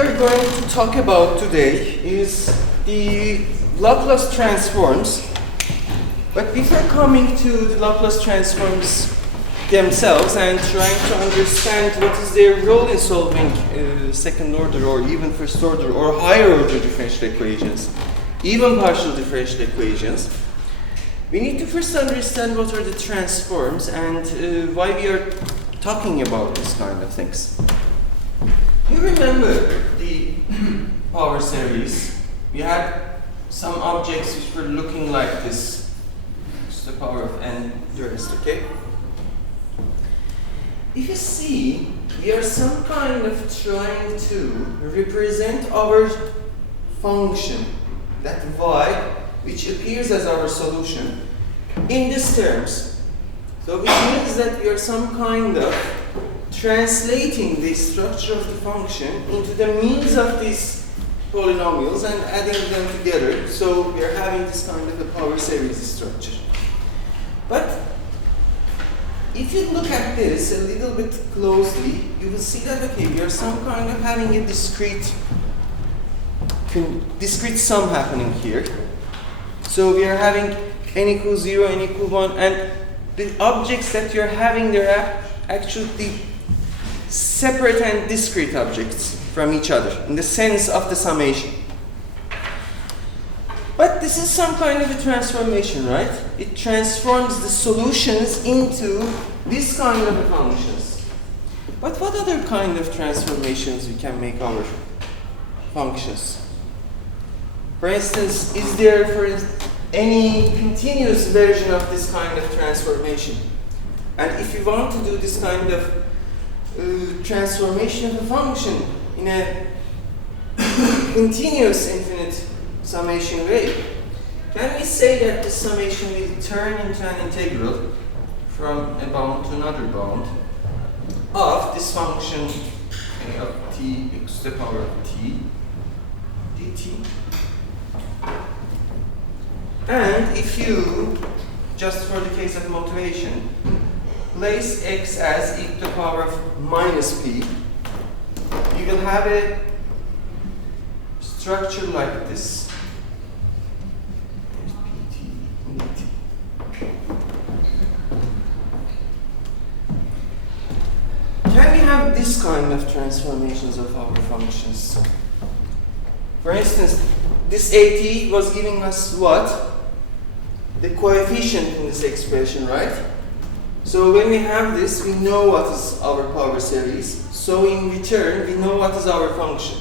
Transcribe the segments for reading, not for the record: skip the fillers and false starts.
we are going to talk about today is the Laplace transforms. But before coming to the Laplace transforms themselves and trying to understand what is their role in solving second order or even first order or higher order differential equations, even partial differential equations, we need to first understand what are the transforms and why we are talking about this kind of things. You remember the power series? We had some objects which were looking like this. It's the power of n the rest, okay? If you see, we are some kind of trying to represent our function, that y, which appears as our solution, in these terms. So which means that we are some kind of translating the structure of the function into the means of these polynomials and adding them together. So we are having this kind of a power series structure. But if you look at this a little bit closely, you will see that, okay, we are some kind of having a discrete sum happening here. So we are having n equals 0, n equals 1, and the objects that you're having, they're actually separate and discrete objects from each other in the sense of the summation. But this is some kind of a transformation, right? It transforms the solutions into this kind of functions. But what other kind of transformations we can make our functions? For instance, is there any continuous version of this kind of transformation? And if you want to do this kind of transformation of a function in a continuous infinite summation way, can we say that this summation will turn into an integral from a bound to another bound of this function of t x to the power of t dt? And if you, just for the case of motivation, place x as e to the power of minus p, you will have a structure like this. Can we have this kind of transformations of our functions? For instance, this at was giving us what? The coefficient in this expression, right? So when we have this, we know what is our power series. So in return, we know what is our function.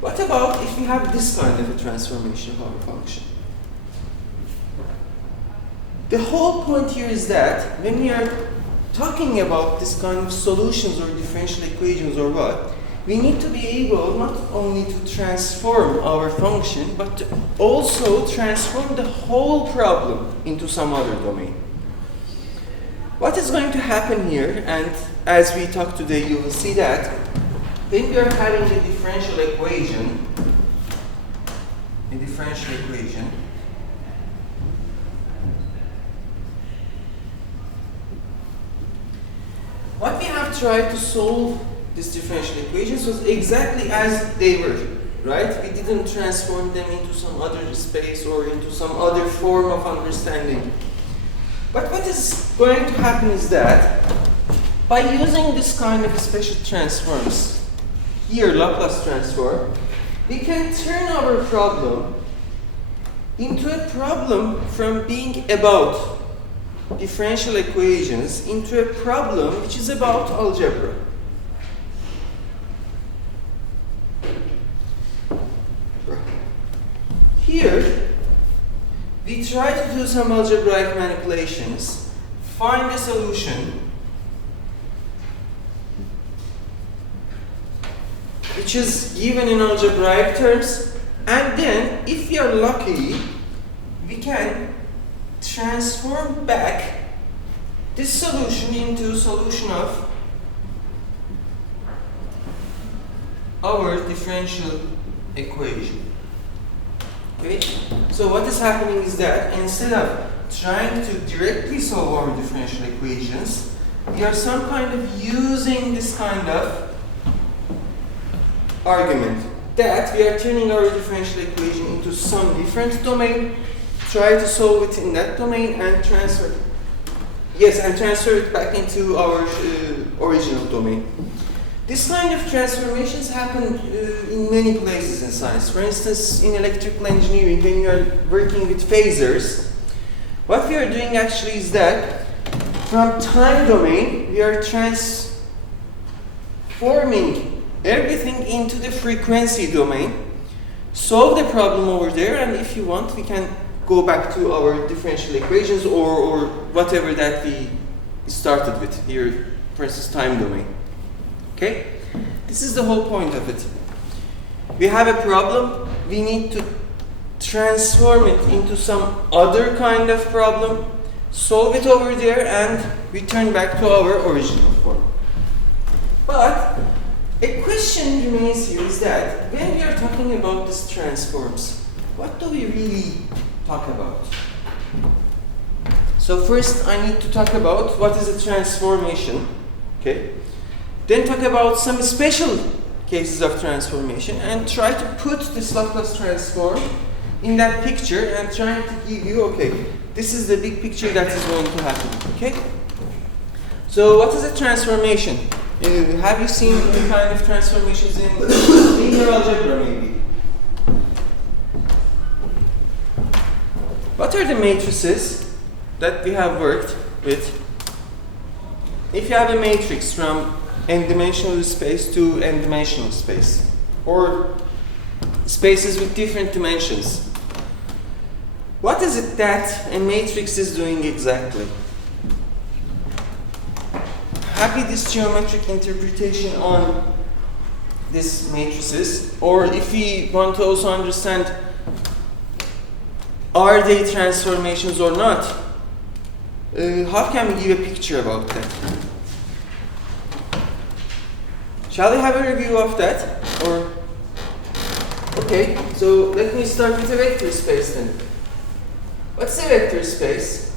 What about if we have this kind of a transformation of our function? The whole point here is that when we are talking about this kind of solutions or differential equations or what, we need to be able not only to transform our function, but to also transform the whole problem into some other domain. What is going to happen here, and as we talk today, you will see that when we are having a differential equation, what we have tried to solve these differential equations was exactly as they were, right? We didn't transform them into some other space or into some other form of understanding. But what is going to happen is that by using this kind of special transforms, here Laplace transform, we can turn our problem into a problem from being about differential equations into a problem which is about algebra. Here, we try to do some algebraic manipulations, find a solution which is given in algebraic terms, and then, if we are lucky, we can transform back this solution into a solution of our differential equation. Okay? So what is happening is that instead of trying to directly solve our differential equations, we are some kind of using this kind of argument that we are turning our differential equation into some different domain, try to solve it in that domain, and transfer it back into our original domain. This kind of transformations happen in many places in science. For instance, in electrical engineering, when you are working with phasors, what we are doing actually is that from time domain, we are transforming everything into the frequency domain, solve the problem over there, and if you want, we can go back to our differential equations or whatever that we started with here, for instance, time domain. Okay? This is the whole point of it. We have a problem, we need to transform it into some other kind of problem, solve it over there, and return back to our original form. But a question remains here is that when we are talking about these transforms, what do we really talk about? So first I need to talk about what is a transformation, okay? Then talk about some special cases of transformation and try to put this Laplace transform in that picture and trying to give you, okay, this is the big picture that is going to happen, okay? So what is a transformation? Have you seen any kind of transformations in linear algebra maybe? What are the matrices that we have worked with? If you have a matrix from n-dimensional space to n-dimensional space, or spaces with different dimensions, what is it that a matrix is doing exactly? Copy this geometric interpretation on these matrices, or if we want to also understand are they transformations or not, how can we give a picture about that? Shall we have a review of that? Or okay, so let me start with a vector space then. What's a vector space?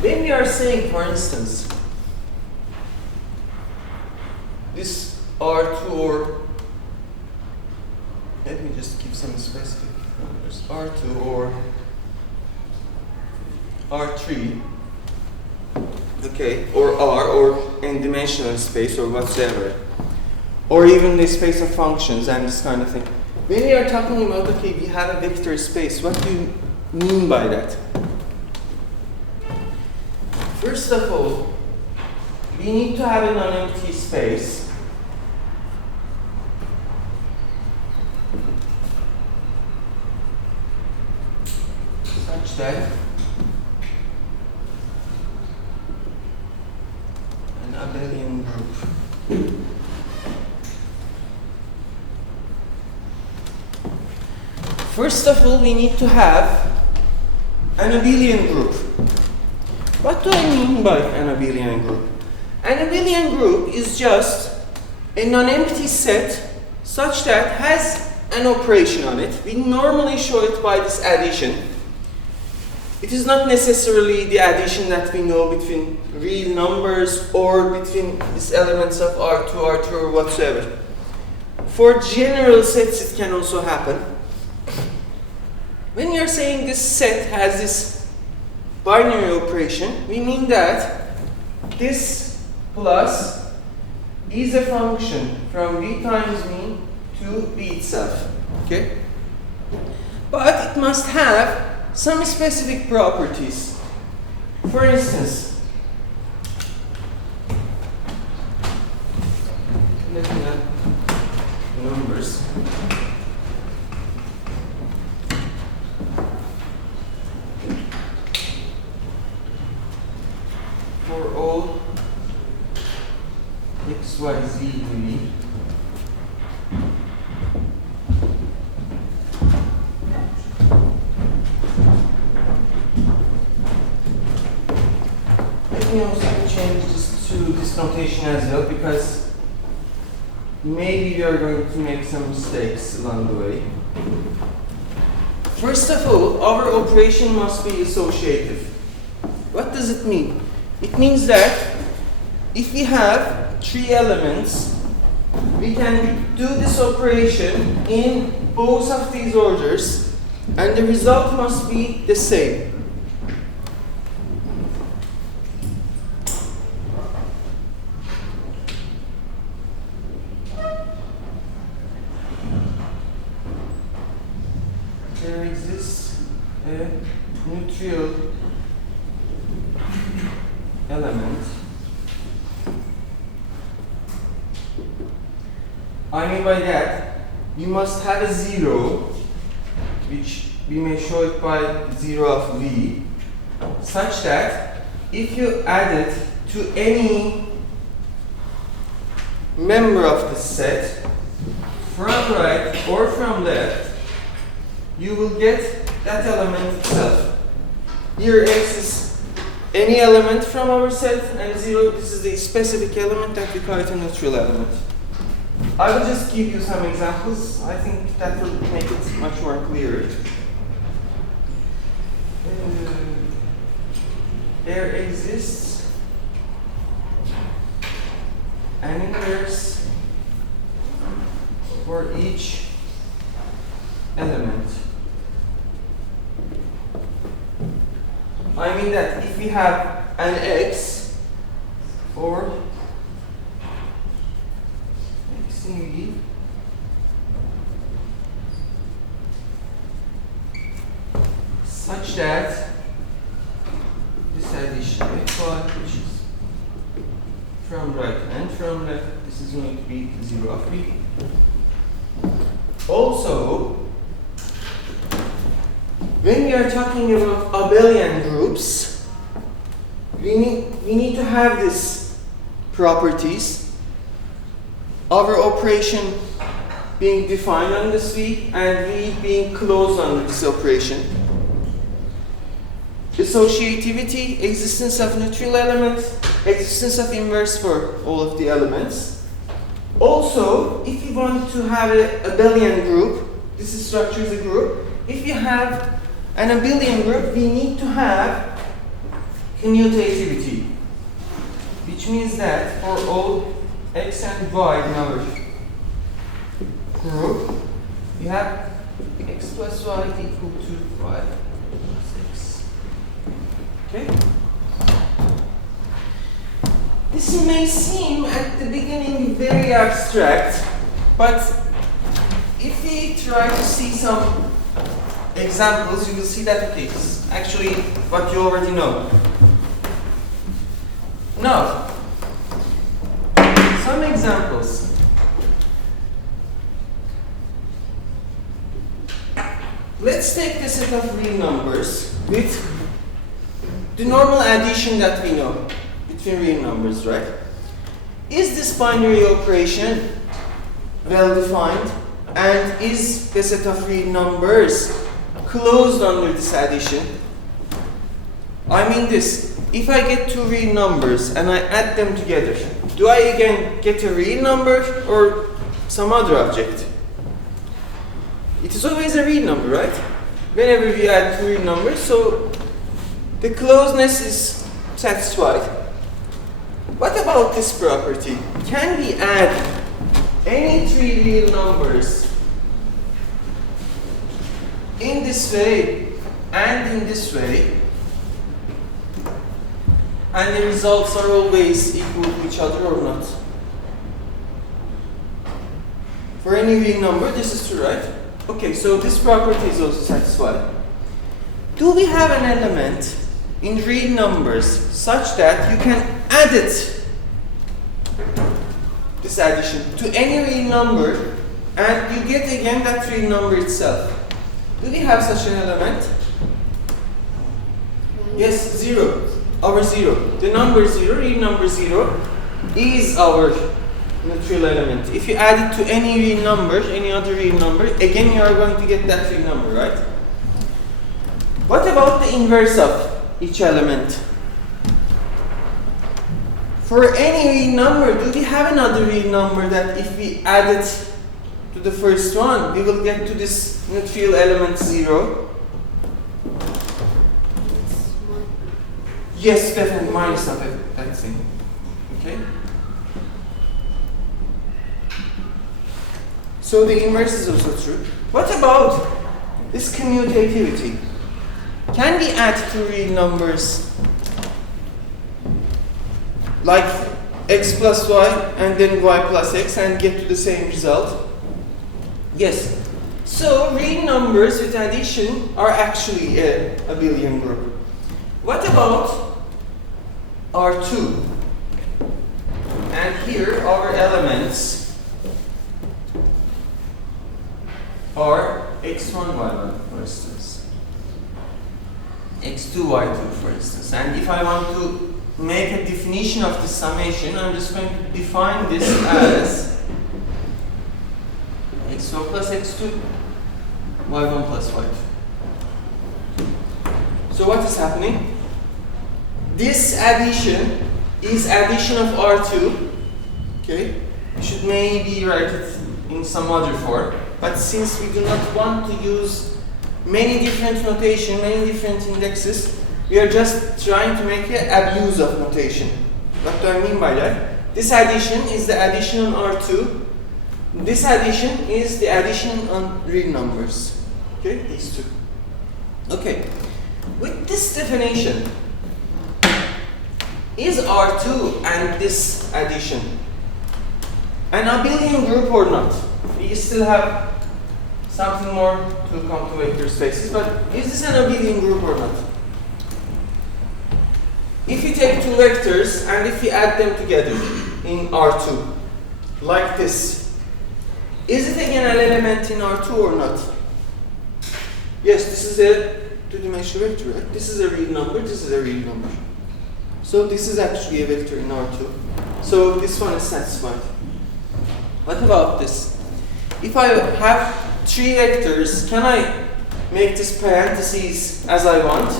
When we are saying, for instance, this R2 or, let me just give some specific numbers, R2 or R3, okay, or R or n-dimensional space or whatsoever, or even the space of functions and this kind of thing. When we are talking about, okay, we have a vector space, what do you mean by that? First of all, we need to have a non-empty space such that an abelian group first of all, we need to have an abelian group. What do I mean by an abelian group? An abelian group is just a non-empty set such that has an operation on it. We normally show it by this addition. It is not necessarily the addition that we know between real numbers or between these elements of R2, R2 or whatsoever. For general sets it can also happen. When we are saying this set has this binary operation, we mean that this plus is a function from b times mean to b itself, okay? But it must have some specific properties. For instance, looking at numbers, for all x, y, z maybe, let me also change this to this notation as well, because maybe we are going to make some mistakes along the way. First of all, our operation must be associative. What does it mean? It means that if we have 3 elements, we can do this operation in both of these orders, and the result must be the same. There exists a neutral element. I mean by that, you must have a 0, which we may show it by 0 of V, such that if you add it to any member of the set, from right or from left, you will get that element itself. Here X is any element from our set, and 0, this is the specific element that we call it a neutral element. I will just give you some examples. I think that will make it much more clear. There exists an inverse for each element. I mean that if we have an X for X in V, such that this addition equal, which is from right and from left, this is going to be 0 of V. Also, when we are talking about abelian groups, we need to have these properties. Our operation being defined on this V and V being closed under this operation. Associativity, existence of neutral elements, existence of inverse for all of the elements. Also, if you want to have an abelian group, this structure is a group. If you have an abelian group, we need to have commutativity, which means that for all X and Y in our group, we have X plus Y equal to Y plus X. Okay? This may seem at the beginning very abstract, but if we try to see some examples, you will see that okay, this is actually what you already know. Now, some examples. Let's take a set of real numbers with the normal addition that we know between real numbers, right? Is this binary operation well defined, and is the set of real numbers closed under this addition? I mean this, if I get 2 real numbers and I add them together, do I again get a real number or some other object? It is always a real number, right? Whenever we add 2 real numbers, so the closeness is satisfied. What about this property? Can we add any 3 real numbers in this way and in this way, and the results are always equal to each other or not? For any real number, this is true, right? Okay, so this property is also satisfied. Do we have an element in real numbers such that you can add it, this addition, to any real number, and you get again that real number itself? Do we have such an element? Yes, 0. Our 0. The number 0, real number 0, is our neutral element. If you add it to any real number, any other real number, again you are going to get that real number, right? What about the inverse of each element? For any real number, do we have another real number that if we add it to the first one, we will get to this neutral element 0? Yes, definitely minus of that thing. Okay? So the inverse is also true. What about this commutativity? Can we add two real numbers like x plus y and then y plus x and get to the same result? Yes. So real numbers with addition are actually a abelian group. What about R2? And here our elements are x1, y1 for instance, x2, y2 for instance. And if I want to make a definition of the summation, I'm just going to define this as x1 plus x2, y1 plus y2. So what is happening? This addition is addition of R2. Okay? We should maybe write it in some other form. But since we do not want to use many different notation, many different indexes, we are just trying to make an abuse of notation. What do I mean by that? This addition is the addition on R2. This addition is the addition on real numbers. Okay, these two. Okay, with this definition, is R2 and this addition an abelian group or not? We still have something more to come to vector spaces, but is this an abelian group or not? If you take two vectors and if you add them together in R2, like this, is it again an element in R2 or not? Yes, this is a two-dimensional vector, right? This is a real number, this is a real number. So this is actually a vector in R2. So this one is satisfied. What about this? If I have three vectors, can I make this parentheses as I want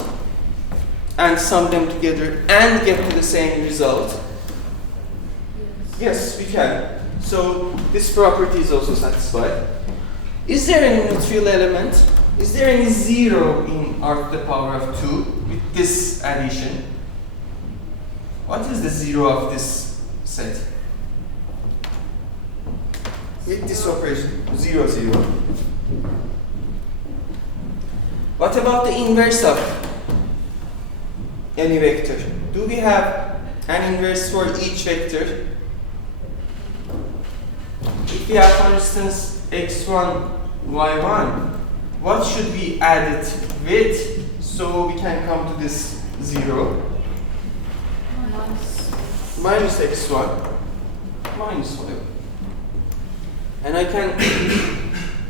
and sum them together and get to the same result? Yes, we can. So this property is also satisfied. Is there any neutral element? Is there any zero in R to the power of 2 with this addition? What is the zero of this set? With this operation, 0, 0. What about the inverse of any vector? Do we have an inverse for each vector? If we have, for instance, x1, y1, what should we add it with so we can come to this 0? Minus x1, minus y1. And I can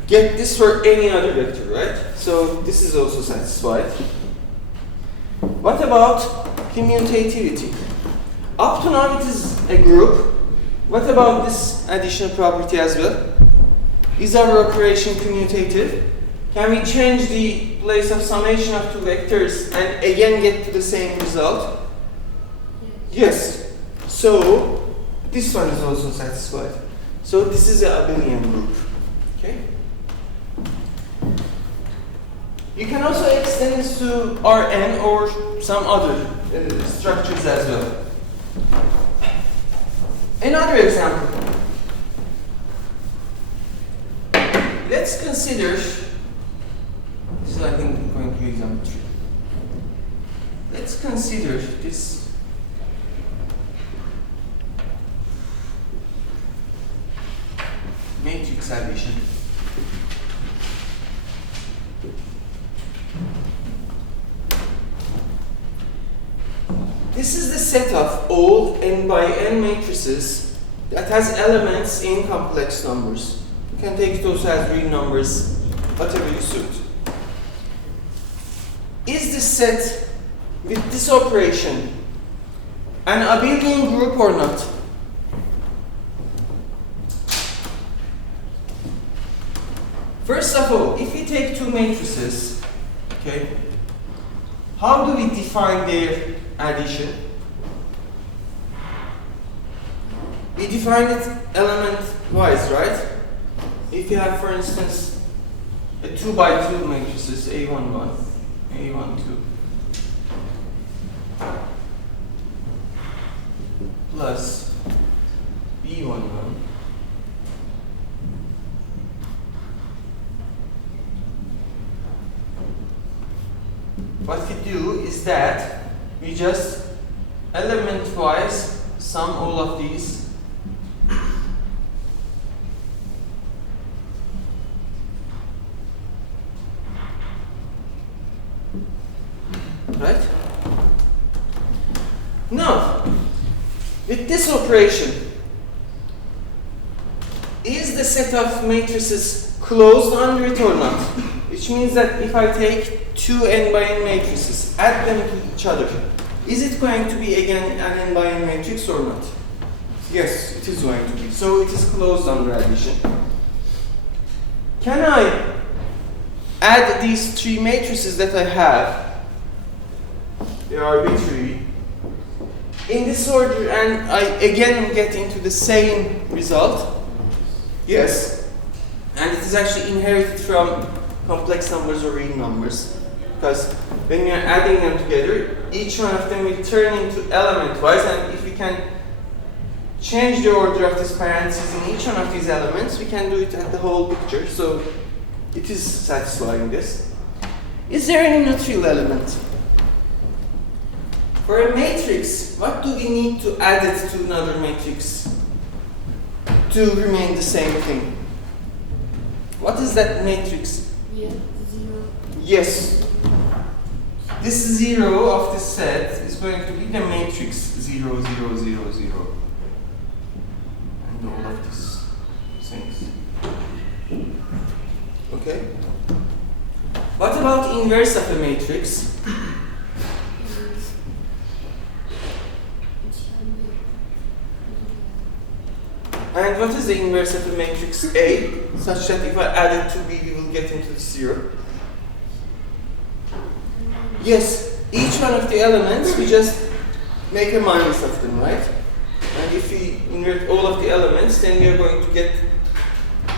get this for any other vector, right? So this is also satisfied. What about commutativity? Up to now it is a group. What about this additional property as well? Is our operation commutative? Can we change the place of summation of two vectors and again get to the same result? Yes. So this one is also satisfied. So this is an abelian group. Okay. You can also extend this to Rn or some other structures as well. Another example. Let's consider, this is I think going to be example 3. Let's consider this matrix addition. This is the set of all n by n matrices that has elements in complex numbers. You can take it also as real numbers, whatever you suit. Is this set with this operation an abelian group or not? First of all, if we take two matrices, okay, how do we define their addition? We define it element-wise, right? If you have, for instance, a 2 by 2 matrices, A11, A12. plus B11. What we do is that we just element-wise sum all of these. Right? Now, with this operation, is the set of matrices closed under it or not? Which means that if I take two n by n matrices, add them to each other, is it going to be again an n by n matrix or not? Yes, it is going to be. So it is closed under addition. Can I add these three matrices that I have? They are arbitrary. In this order, and I again get into the same result. Yes. And it is actually inherited from complex numbers or real numbers. Because when we are adding them together, each one of them will turn into element-wise, and if we can change the order of these parentheses in each one of these elements, we can do it at the whole picture. So it is satisfying this. Is there any not real element? For a matrix, what do we need to add it to another matrix to remain the same thing? What is that matrix? Yeah, 0. Yes. This 0 of this set is going to be the matrix 0, 0, 0, 0. And all of these things. Okay? What about inverse of a matrix? And what is the inverse of a matrix A, such that if I add it to B, we will get into the 0? Yes, each one of the elements, we just make a minus of them, right? And if we invert all of the elements, then we are going to get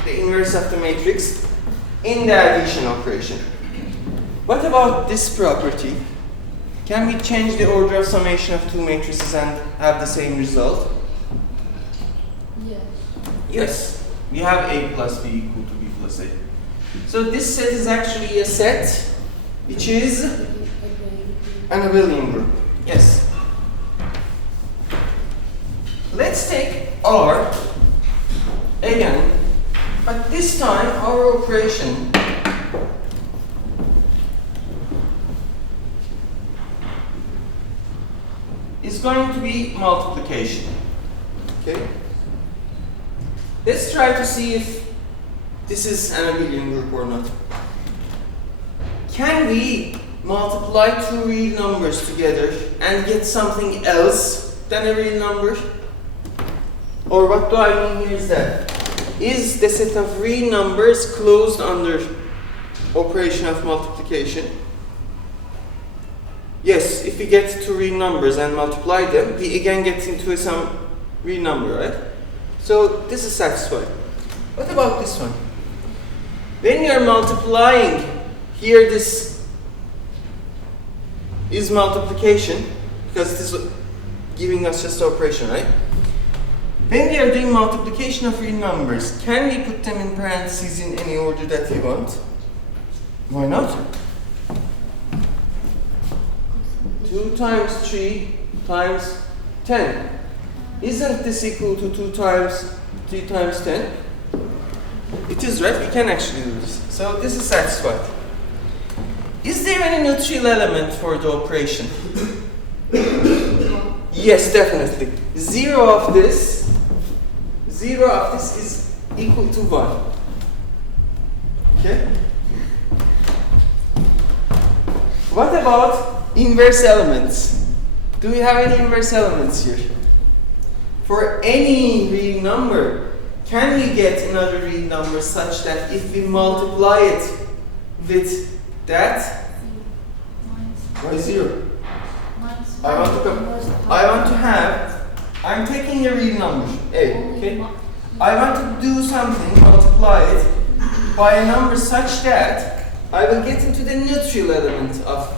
the inverse of the matrix in the addition operation. What about this property? Can we change the order of summation of two matrices and have the same result? Yes, we have A plus B equal to B plus A. So this set is actually a set which is an abelian group. Yes. Let's take R again, but this time our operation is going to be multiplication. Okay? Let's try to see if this is an abelian group or not. Can we multiply two real numbers together and get something else than a real number? Or what do I mean here is that? Is the set of real numbers closed under operation of multiplication? Yes, if we get two real numbers and multiply them, we again get into some real number, right? So this is satisfied. What about this one? When you are multiplying, here this is multiplication, because it is giving us just the operation, right? When we are doing multiplication of real numbers, can we put them in parentheses in any order that we want? Why not? 2 times 3 times 10. Isn't this equal to 2 times 3 times 10? It is, right? We can actually do this. So this is satisfied. Is there any not real element for the operation? Yes, definitely. 0 of this is equal to 1. Okay? What about inverse elements? Do we have any inverse elements here? For any real number, can we get another real number such that if we multiply it with that, why 0? I'm taking a real number, A, okay? I want to do something, multiply it by a number such that I will get into the neutral element of,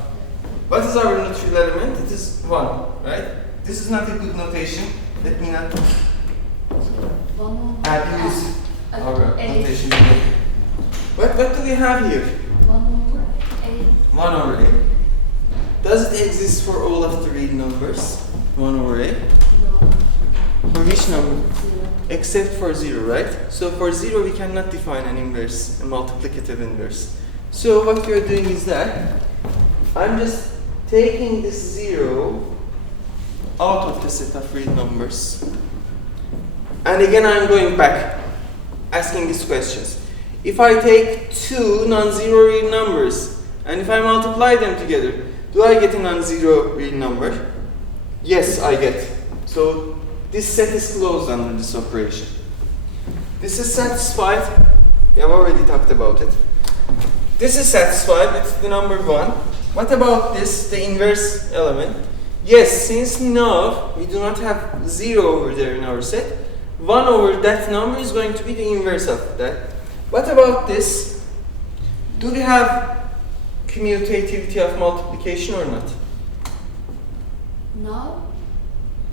what is our neutral element? It is 1, right? This is not a good notation. Let me not One abuse our eight. notation. What do we have here? 1/8. 1/8. Does it exist for all of the real numbers? 1/8. No. For which number? 0. Except for 0, right? So for 0 we cannot define an inverse, a multiplicative inverse. So what you're doing is that I'm just taking this 0 out of the set of real numbers. And again I'm going back, asking these questions. If I take two non-zero real numbers and if I multiply them together, do I get a non-zero real number? Yes, I get. So this set is closed under this operation. This is satisfied. We have already talked about it. This is satisfied with the number 1. What about this, the inverse element? Yes, since now we do not have 0 over there in our set, 1 over that number is going to be the inverse of that. What about this? Do we have commutativity of multiplication or not? Now,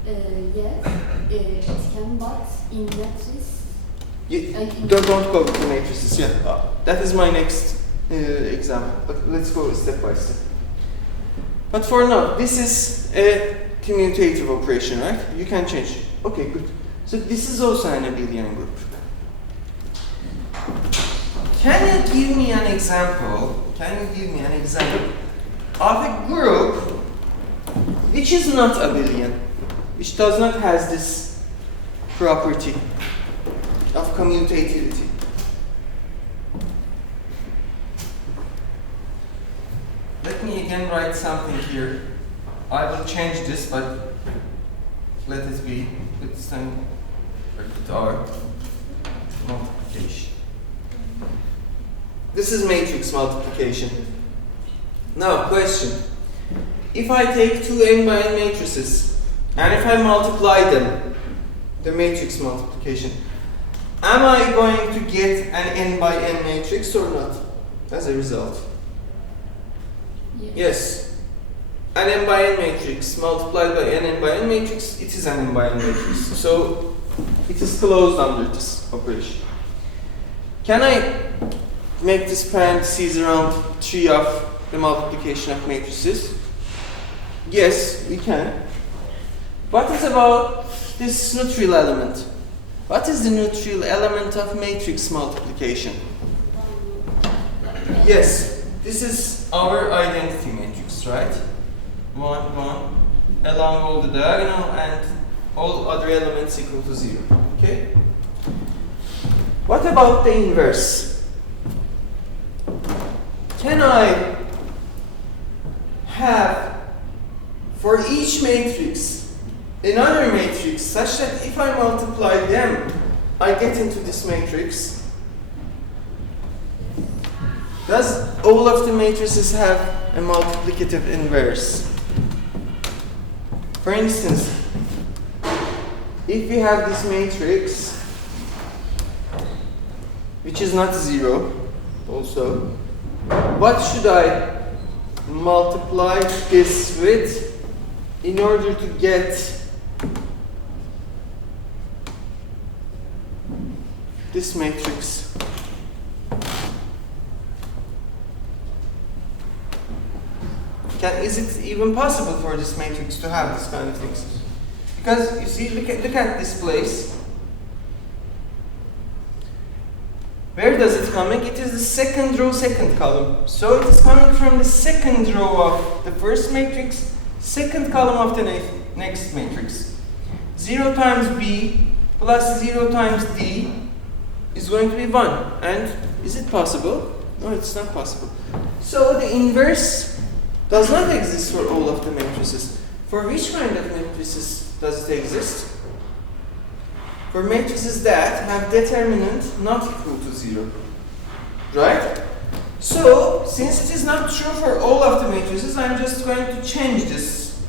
yes, it can, but in matrix. Don't go with the matrices. Yeah, that is my next example. But let's go step by step. But for now, this is a commutative operation, right? You can change. Okay, good. So this is also an abelian group. Can you give me an example? Of a group which is not abelian, which does not has this property of commutativity? Let me again write something here. I will change this, but let it be. Let's put our multiplication. This is matrix multiplication. Now, question. If I take two n by n matrices, and if I multiply them, the matrix multiplication, am I going to get an n by n matrix or not, as a result? Yes. An n by n matrix multiplied by n by n matrix, it is an n by n matrix. So, it is closed under this operation. Can I make this parentheses around 3 of the multiplication of matrices? Yes, we can. What is about this neutral element? What is the neutral element of matrix multiplication? Yes, this is our identity matrix, right? 1, 1, along all the diagonal and all other elements equal to 0. Okay? What about the inverse? Can I have for each matrix another matrix such that if I multiply them, I get into this matrix? Does all of the matrices have a multiplicative inverse? For instance, if we have this matrix, which is not 0, also, what should I multiply this with in order to get this matrix? Is it even possible for this matrix to have this kind of things? Because you see, look at this place. Where does it coming? It is the second row, second column. So it is coming from the second row of the first matrix, second column of the next matrix. 0 times b plus 0 times d is going to be 1. And is it possible? No, it's not possible. So the inverse does not exist for all of the matrices. For which kind of matrices does it exist? For matrices that have determinant not equal to 0. Right? So, since it is not true for all of the matrices, I'm just going to change this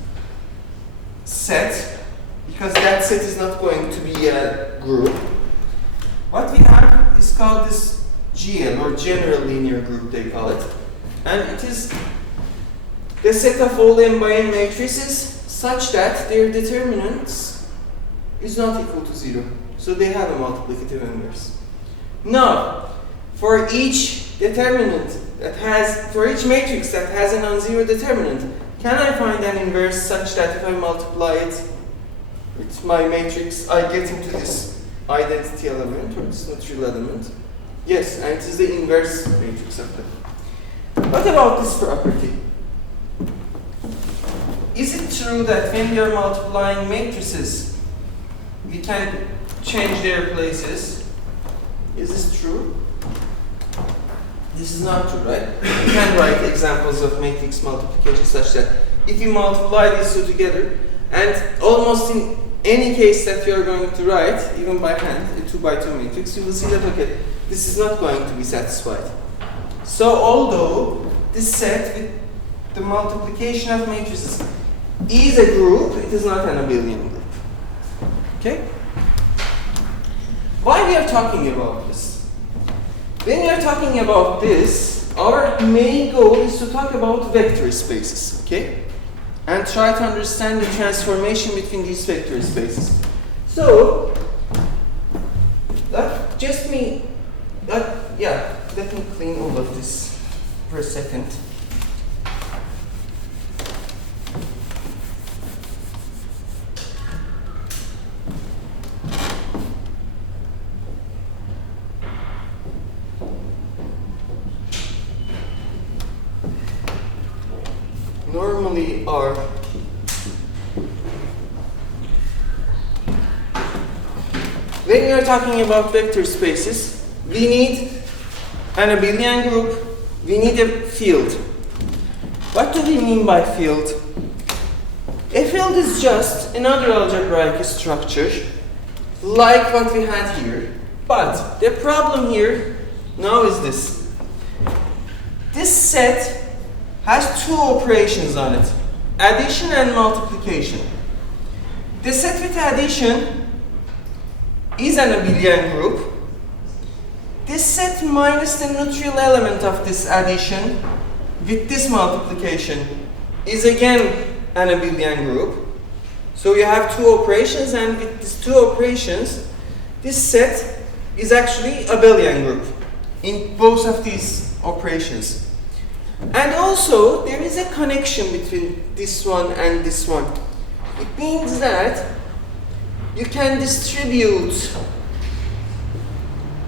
set, because that set is not going to be a group. What we have is called this GL, or general linear group they call it. And it is the set of all n by n matrices such that their determinants is not equal to 0. So they have a multiplicative inverse. Now, for each determinant for each matrix that has a non-zero determinant, can I find an inverse such that if I multiply it with my matrix, I get into this identity element or this neutral element? Yes, and it is the inverse matrix of them. What about this property? Is it true that when we are multiplying matrices, we can change their places? Is this true? This is not true, right? You can write examples of matrix multiplication such that if you multiply these two together, and almost in any case that you are going to write, even by hand, a 2 by 2 matrix, you will see that, okay, this is not going to be satisfied. So although this set with the multiplication of matrices is a group, it is not an abelian group. Okay? Why we are talking about this? When we are talking about this, our main goal is to talk about vector spaces, okay? And try to understand the transformation between these vector spaces. So, let me clean all of this for a second. Normally when we are talking about vector spaces, we need an abelian group, we need a field. What do we mean by field? A field is just another algebraic structure like what we had here. But the problem here now is this. This set has two operations on it, addition and multiplication. The set with addition is an abelian group. This set minus the neutral element of this addition with this multiplication is again an abelian group. So you have two operations, and with these two operations, this set is actually abelian group in both of these operations. And also, there is a connection between this one and this one. It means that you can distribute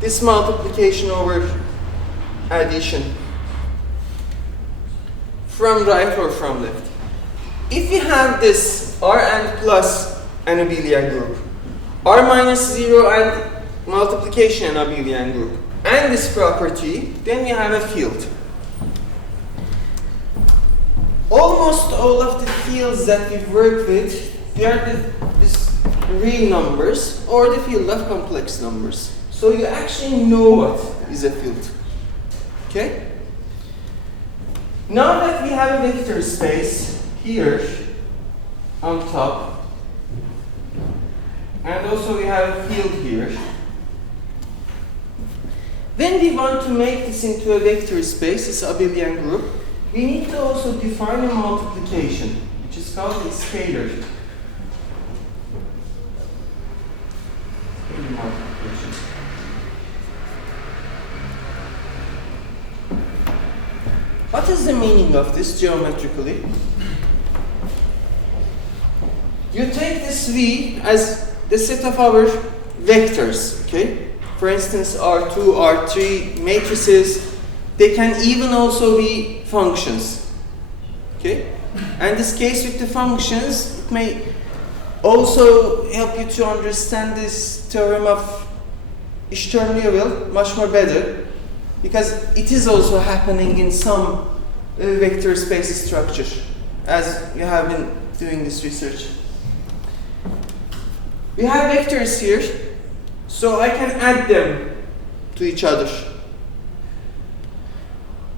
this multiplication over addition from right or from left. If you have this R and plus an abelian group, R minus 0 and multiplication an abelian group, and this property, then you have a field. Almost all of the fields that we work with, they are these real numbers or the field of complex numbers. So you actually know what is a field. Okay? Now that we have a vector space here on top, and also we have a field here, when we want to make this into a vector space, this abelian group, we need to also define a multiplication, which is called a scalar. Multiplication. What is the meaning of this geometrically? You take this V as the set of our vectors, okay? For instance, R2, R3 matrices, they can even also be functions, okay? And this case with the functions, it may also help you to understand this theorem of Sturm-Liouville much more better, because it is also happening in some vector space structure, as you have been doing this research. We have vectors here, so I can add them to each other.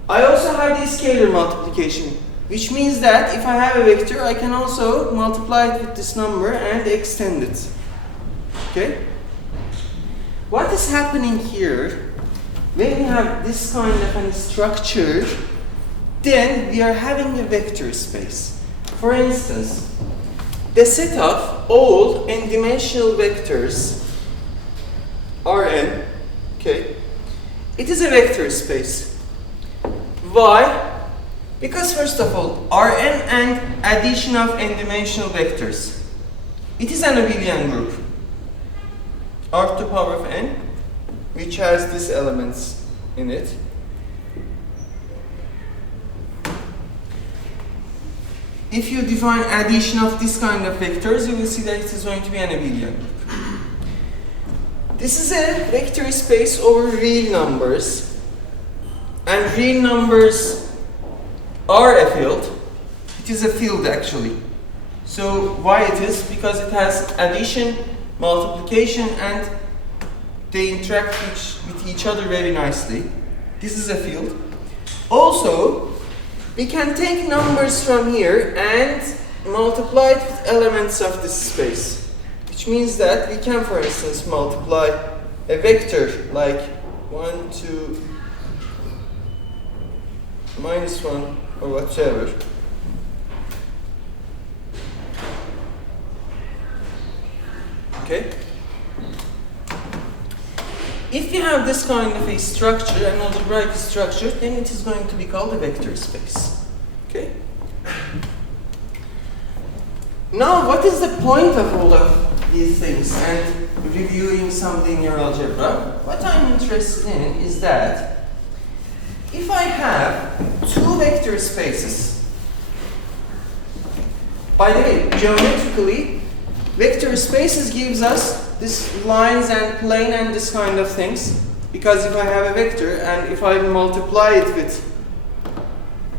I also have the scalar multiplication, which means that if I have a vector, I can also multiply it with this number and extend it. Okay? What is happening here, when we have this kind of a structure, then we are having a vector space. For instance, the set of all n-dimensional vectors Rn, okay, it is a vector space. Why? Because first of all, Rn and addition of n-dimensional vectors. It is an abelian group, R to the power of n, which has these elements in it. If you define addition of this kind of vectors, you will see that it is going to be an abelian group. This is a vector space over real numbers, and real numbers are a field. It is a field actually. So why it is? Because it has addition, multiplication, and they interact with each other very nicely. This is a field. Also, we can take numbers from here and multiply it with elements of this space. Which means that we can, for instance, multiply a vector like 1, 2, minus 1, or whatever. Okay? If you have this kind of a structure, an algebraic structure, then it is going to be called a vector space. Okay? Now, what is the point of all of these things and reviewing some linear algebra? What I'm interested in is that if I have two vector spaces, by the way, geometrically, vector spaces gives us this lines and plane and this kind of things, because if I have a vector and if I multiply it with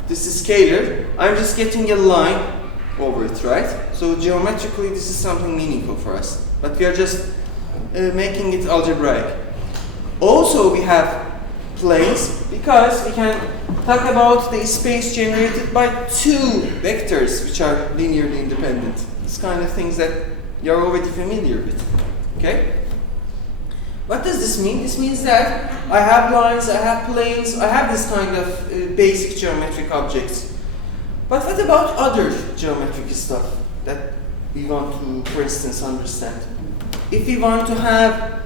this scalar, I'm just getting a line over it, right? So geometrically this is something meaningful for us, but we are just making it algebraic. Also we have planes because we can talk about the space generated by two vectors which are linearly independent. It's kind of things that you're already familiar with. Okay? What does this mean? This means that I have lines, I have planes, I have this kind of basic geometric objects. But what about other geometric stuff that we want to, for instance, understand? If we want to have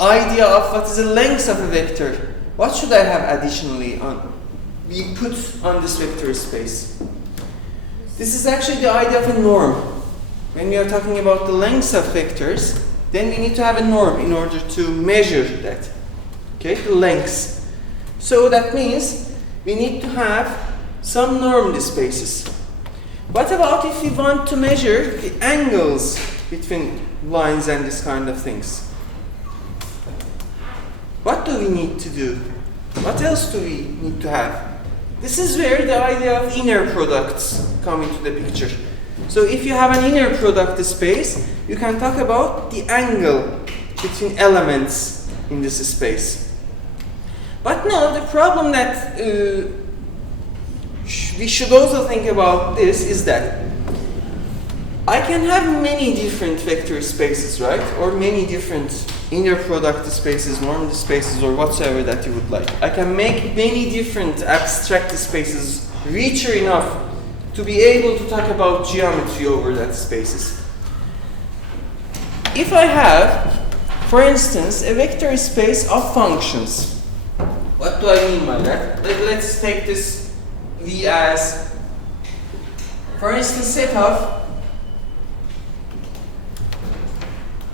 idea of what is the length of a vector, what should I have additionally be put on this vector space? This is actually the idea of a norm. When we are talking about the lengths of vectors, then we need to have a norm in order to measure that. Okay, the lengths. So that means we need to have some normed spaces. What about if we want to measure the angles between lines and this kind of things? What do we need to do? What else do we need to have? This is where the idea of inner products come into the picture. So if you have an inner product space, you can talk about the angle between elements in this space. But now the problem that we should also think about this is that I can have many different vector spaces, right? Or many different inner product spaces, normed spaces, or whatsoever that you would like. I can make many different abstract spaces richer enough to be able to talk about geometry over that spaces. If I have, for instance, a vector space of functions, what do I mean by that? Let's take this V as, for instance, set of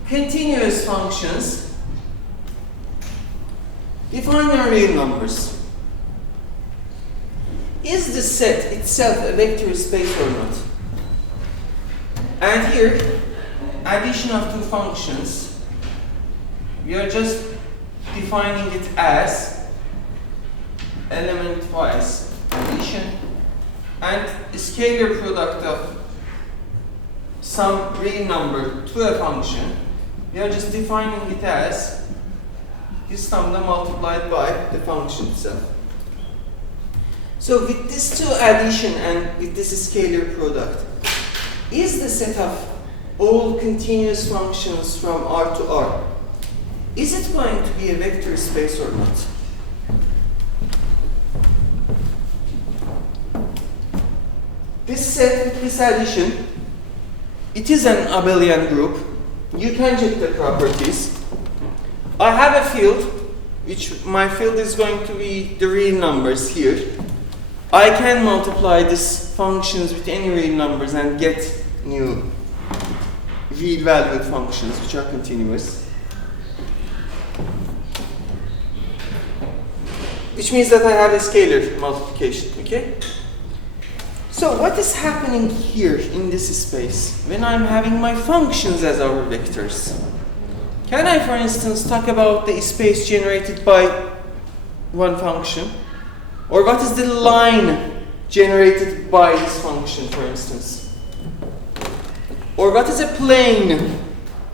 continuous functions defined in real numbers. Is the set itself a vector space or not? And here, addition of two functions, we are just defining it as element-wise addition and a scalar product of some real number to a function. We are just defining it as this lambda multiplied by the function itself. So with this two addition and with this scalar product, is the set of all continuous functions from R to R, is it going to be a vector space or not? This set with this addition it is an abelian group. You can check the properties. I have a field, which my field is going to be the real numbers here. I can multiply these functions with any real numbers and get new real valued functions which are continuous. Which means that I have a scalar multiplication, okay? So what is happening here in this space when I'm having my functions as our vectors? Can I, for instance, talk about the space generated by one function? Or what is the line generated by this function, for instance? Or what is a plane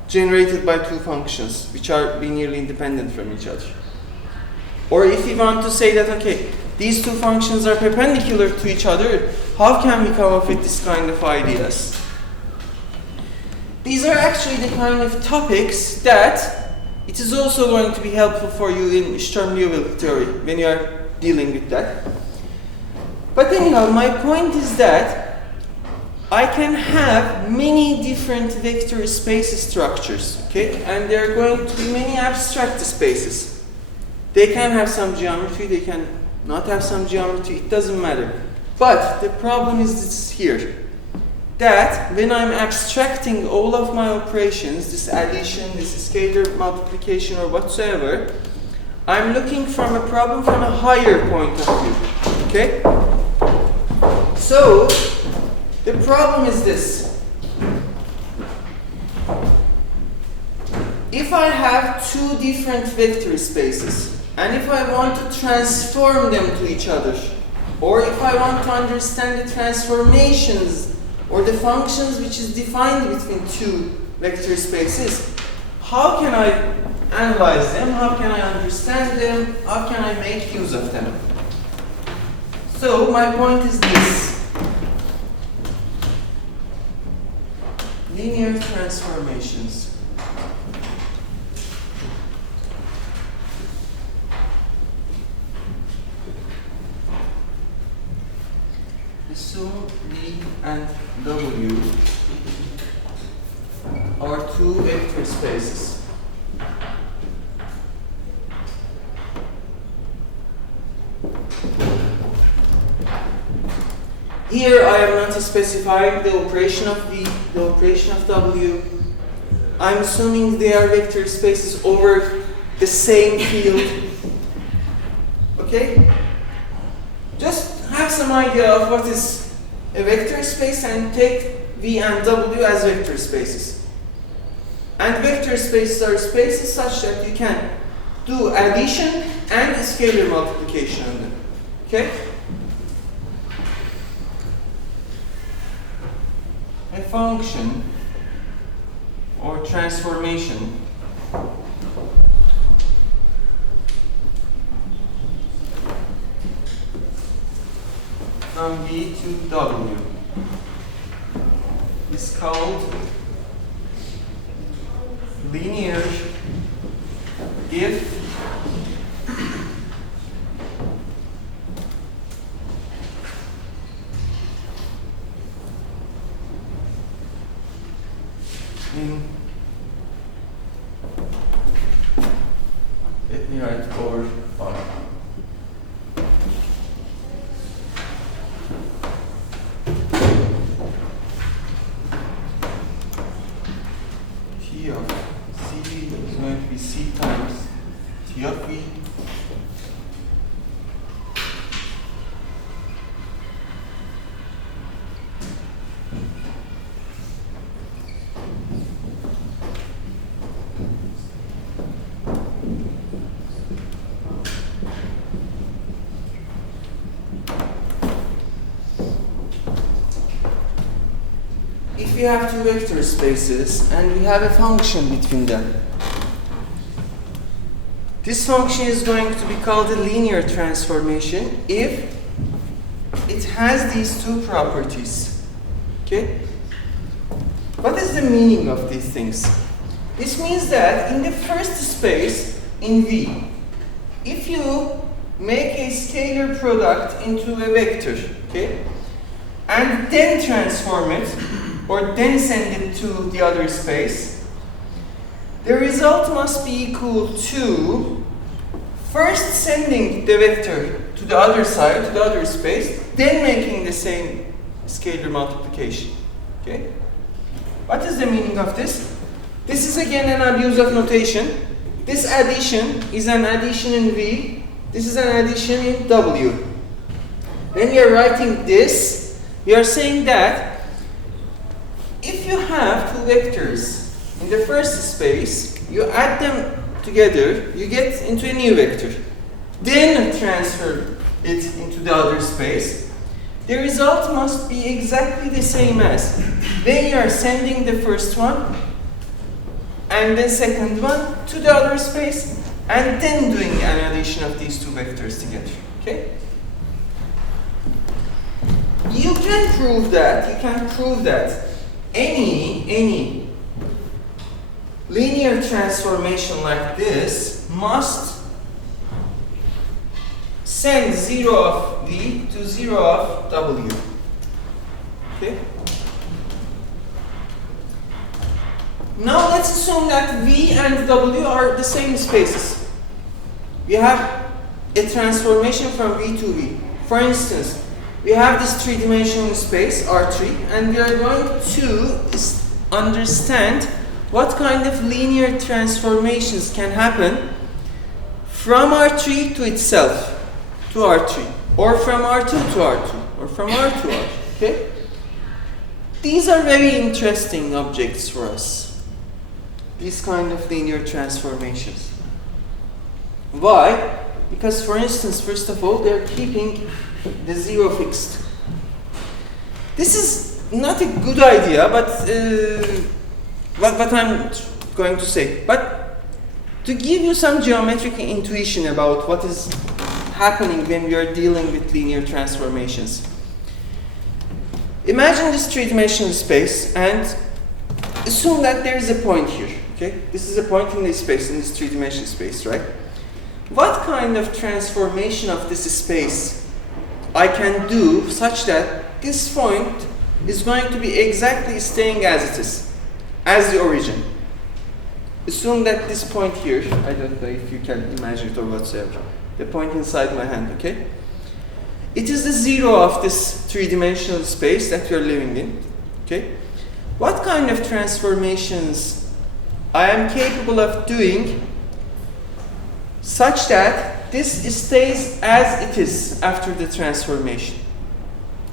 generated by two functions which are linearly independent from each other? Or if you want to say that, okay, these two functions are perpendicular to each other, how can we come up with this kind of ideas? These are actually the kind of topics that it is also going to be helpful for you in Sturm-Liouville theory when you are dealing with that. But anyhow, my point is that I can have many different vector space structures, okay? And there are going to be many abstract spaces. They can have some geometry, they can not have some geometry, it doesn't matter. But the problem is this here, that when I'm abstracting all of my operations, this addition, this scalar multiplication or whatsoever, I'm looking from a problem from a higher point of view, okay? So, the problem is this. If I have two different vector spaces, and if I want to transform them to each other, or if I want to understand the transformations or the functions which is defined between two vector spaces, how can I analyze them? How can I understand them? How can I make use of them? So my point is this. Linear transformations. Assume V and W are two vector spaces. Here I am not specifying the operation of V, the operation of W. I'm assuming they are vector spaces over the same field. Okay? Just have some idea of what is a vector space and take V and W as vector spaces. And vector spaces are spaces such that you can do addition and scalar multiplication on them. Okay? A function or transformation from V to W is called linear if in, let me write over 5. T of C is going to be C times T of V. If we have two vector spaces and we have a function between them, this function is going to be called a linear transformation if it has these two properties. Okay? What is the meaning of these things? This means that in the first space, in V, if you make a scalar product into a vector, okay, and then transform it, or then send it to the other space, the result must be equal to first sending the vector to the other side, to the other space, then making the same scalar multiplication. Okay? What is the meaning of this? This is again an abuse of notation. This addition is an addition in V. This is an addition in W. When we are writing this, we are saying that if you have two vectors in the first space, you add them together, you get into a new vector. Then transfer it into the other space. The result must be exactly the same as when you are sending the first one and the second one to the other space and then doing an addition of these two vectors together. Okay? You can prove that any linear transformation like this must send 0 of V to 0 of W. Okay? Now let's assume that V and W are the same spaces. We have a transformation from V to V. For instance, we have this three-dimensional space, R3, and we are going to understand what kind of linear transformations can happen from R3 to itself, to R3, or from R2 to R2, or from R to R. Okay? These are very interesting objects for us. These kind of linear transformations. Why? Because, for instance, first of all, they're keeping the 0 fixed. This is not a good idea, but what I'm going to say. But to give you some geometric intuition about what is happening when we are dealing with linear transformations. Imagine this three-dimensional space and assume that there is a point here. Okay? This is a point in this space, in this three-dimensional space, right? What kind of transformation of this space I can do such that this point is going to be exactly staying as it is, as the origin? Assume that this point here, I don't know if you can imagine it or whatsoever, the point inside my hand, okay? It is the 0 of this three-dimensional space that we are living in, okay? What kind of transformations I am capable of doing such that this stays as it is after the transformation?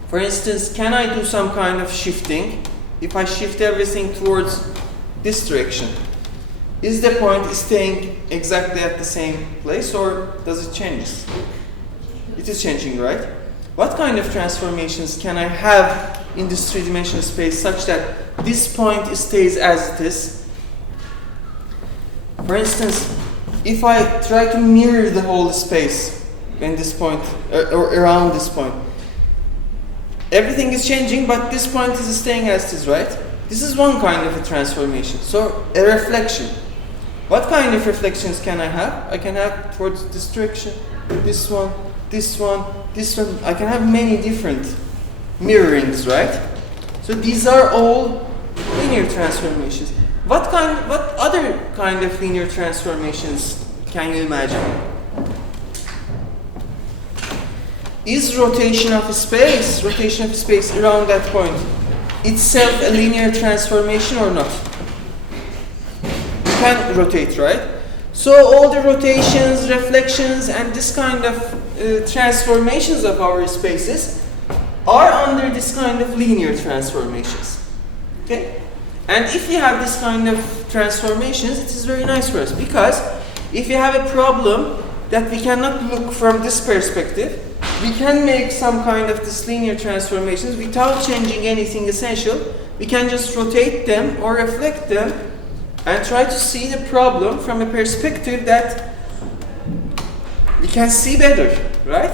For instance, can I do some kind of shifting? If I shift everything towards this direction, is the point staying exactly at the same place, or does it change? It is changing, right? What kind of transformations can I have in this three-dimensional space such that this point stays as it is? For instance, if I try to mirror the whole space in this point, or around this point, everything is changing, but this point is staying as it is, right? This is one kind of a transformation. So, a reflection. What kind of reflections can I have? I can have towards this direction, this one, this one, this one. I can have many different mirrorings, right? So these are all linear transformations. What other kind of linear transformations can you imagine? Is rotation of space around that point itself a linear transformation or not? You can rotate, right? So all the rotations, reflections, and this kind of transformations of our spaces are under this kind of linear transformations. Okay? And if you have this kind of transformations, it is very nice for us, because if you have a problem that we cannot look from this perspective, we can make some kind of this linear transformations without changing anything essential. We can just rotate them or reflect them and try to see the problem from a perspective that we can see better, right?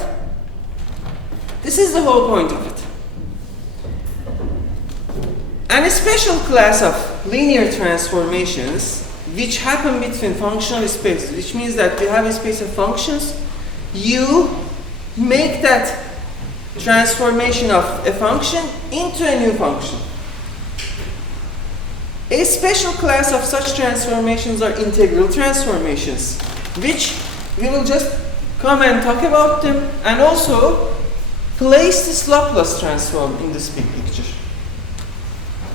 This is the whole point of it. And a special class of linear transformations which happen between functional spaces, which means that we have a space of functions, you make that transformation of a function into a new function. A special class of such transformations are integral transformations, which we will just come and talk about them and also place this Laplace transform in this big picture.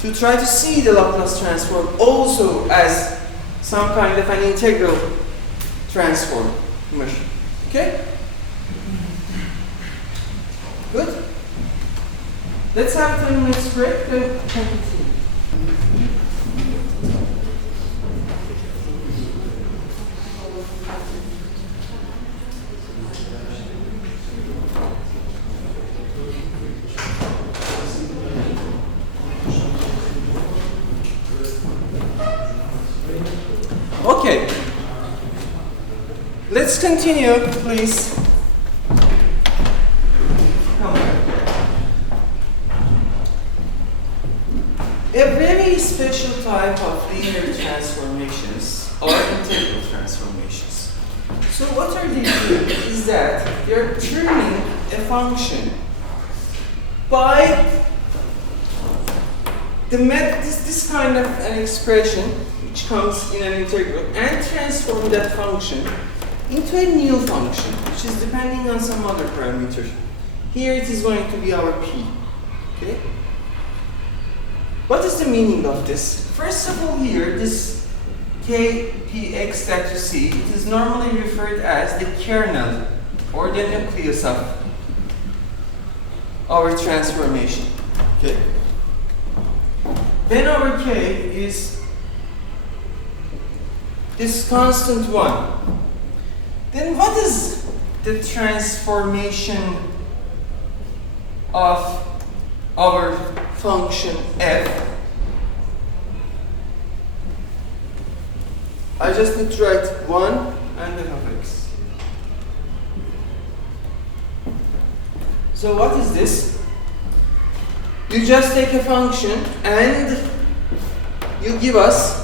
To try to see the Laplace transform also as some kind of an integral transform. Okay? Good? Let's have 10 minutes break, then continue. Okay. Let's continue, please. Come on. A very special type of linear transformations are integral transformations. So what are they doing is that they're turning a function by this kind of an expression which comes in an integral and transform that function into a new function which is depending on some other parameter. Here it is going to be our p. Okay? What is the meaning of this? First of all, here this kpx that you see, it is normally referred as the kernel or the nucleus of our transformation. Okay? Then our k is this constant 1. Then what is the transformation of our function f? I just need to write 1 and f of x. So what is this? You just take a function and you give us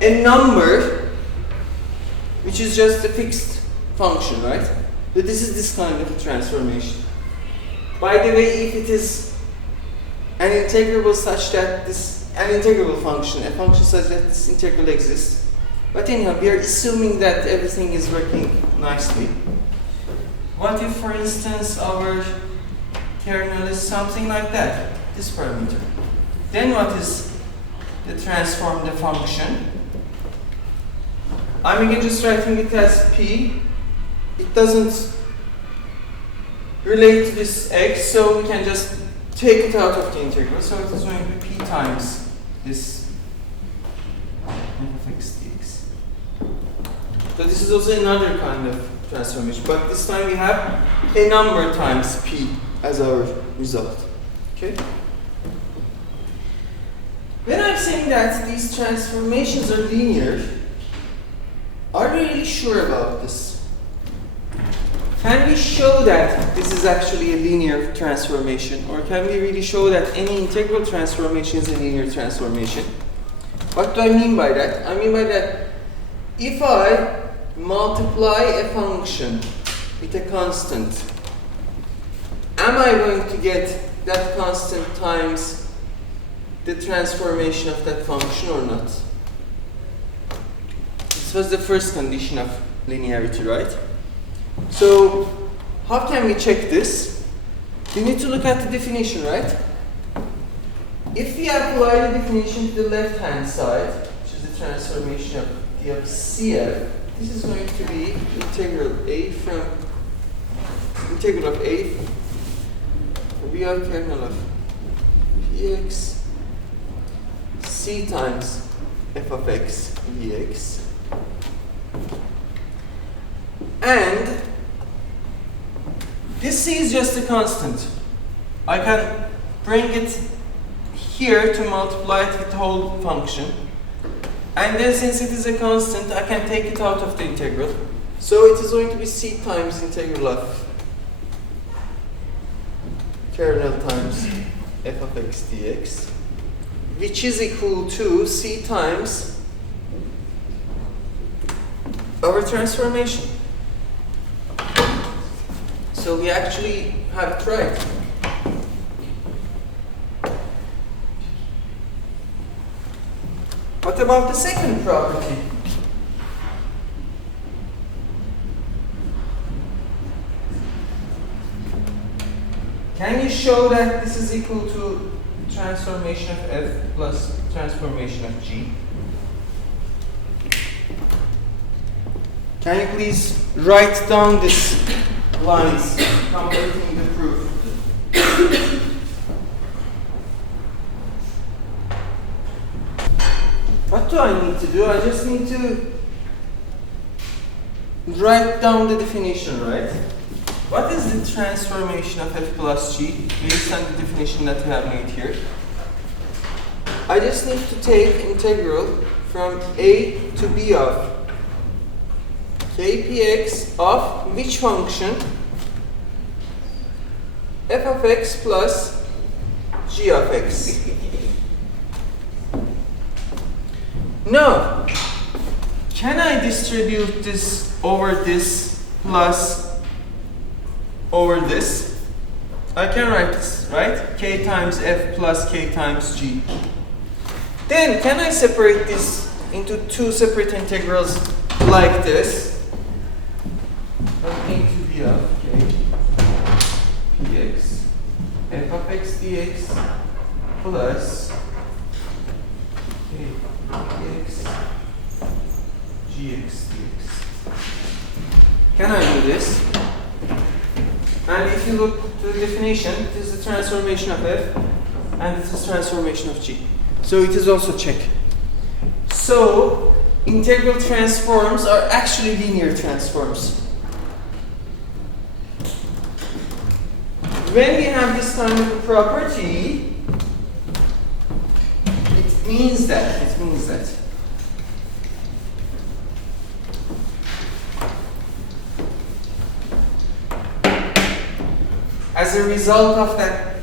a number which is just a fixed function, right? But this is this kind of a transformation. By the way, if it is an integrable such that an integrable function, a function such that this integral exists. But anyhow, we are assuming that everything is working nicely. What if, for instance, our kernel is something like that, this parameter? Then what is the transform the function? I'm again just writing it as p. It doesn't relate to this x, so we can just take it out of the integral. So it is going to be p times this f of x dx. So this is also another kind of transformation, but this time we have a number times p as our result. Okay? When I'm saying that these transformations are linear, are we really sure about this? Can we show that this is actually a linear transformation? Or can we really show that any integral transformation is a linear transformation? What do I mean by that? I mean by that if I multiply a function with a constant, am I going to get that constant times the transformation of that function or not? This was the first condition of linearity, right? So, how can we check this? We need to look at the definition, right? If we apply the definition to the left-hand side, which is the transformation of d of cf, this is going to be integral of a we are kernel of px c times f of x dx. And this c is just a constant. I can bring it here to multiply it with the whole function. And then since it is a constant, I can take it out of the integral. So it is going to be c times integral of kernel times f of x dx, which is equal to c times our transformation. So we actually have it right. What about the second property? Can you show that this is equal to transformation of f plus transformation of g? Can you please write down these lines completing the proof? What do I need to do? I just need to write down the definition, right? What is the transformation of f plus g based on the definition that we have made here? I just need to take integral from a to b of kpx of which function? F of x plus g of x. Now, can I distribute this over this plus over this? I can write this, right? K times f plus k times g. Then, can I separate this into two separate integrals like this? From a to b of k px f of x dx plus k px gx dx. Can I do this? And if you look to the definition, it is the transformation of f and it is transformation of g. So it is also check. So integral transforms are actually linear transforms. When we have this kind of a property, it means that. As a result of that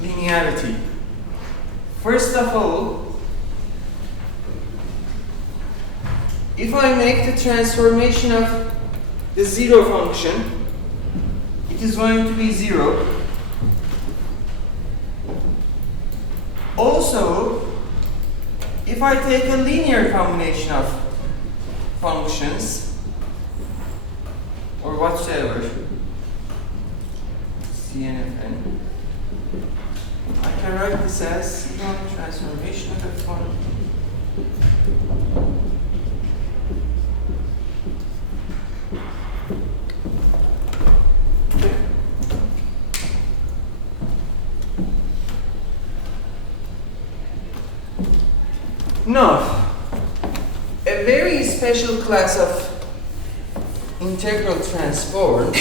linearity, first of all, if I make the transformation of the zero function, it is going to be 0. Also, if I take a linear combination of functions, or whatsoever, CNFN, I can write this as C1 transformation of F1. Now, a very special class of integral transforms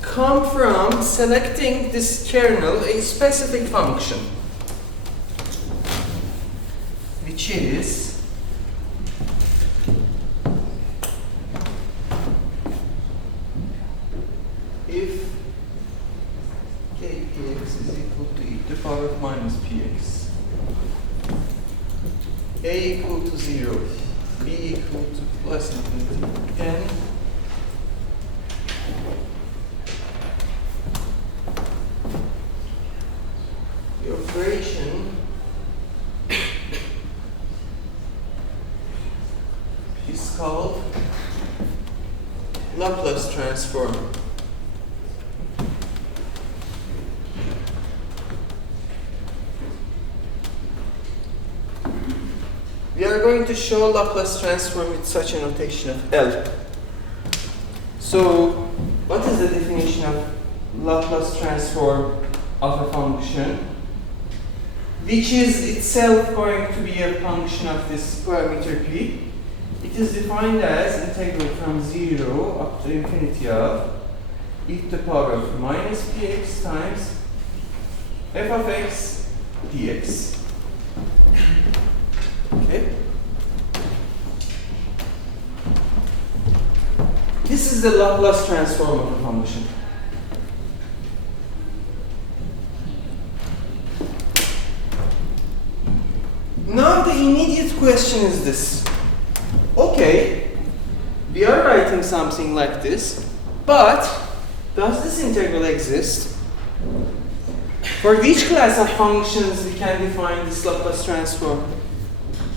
come from selecting this kernel a specific function, which is if kpx is equal to e to the power of minus px, a equal to 0, b equal to plus infinity, then the operation is called Laplace transform. We are going to show Laplace transform with such a notation of L. So, what is the definition of Laplace transform of a function, which is itself going to be a function of this parameter p? It is defined as integral from 0 up to infinity of e to the power of minus px times f of x dx. Okay? This is the Laplace transform of a function. Now the immediate question is this. Okay, we are writing something like this, but does this integral exist? For which class of functions we can define this Laplace transform?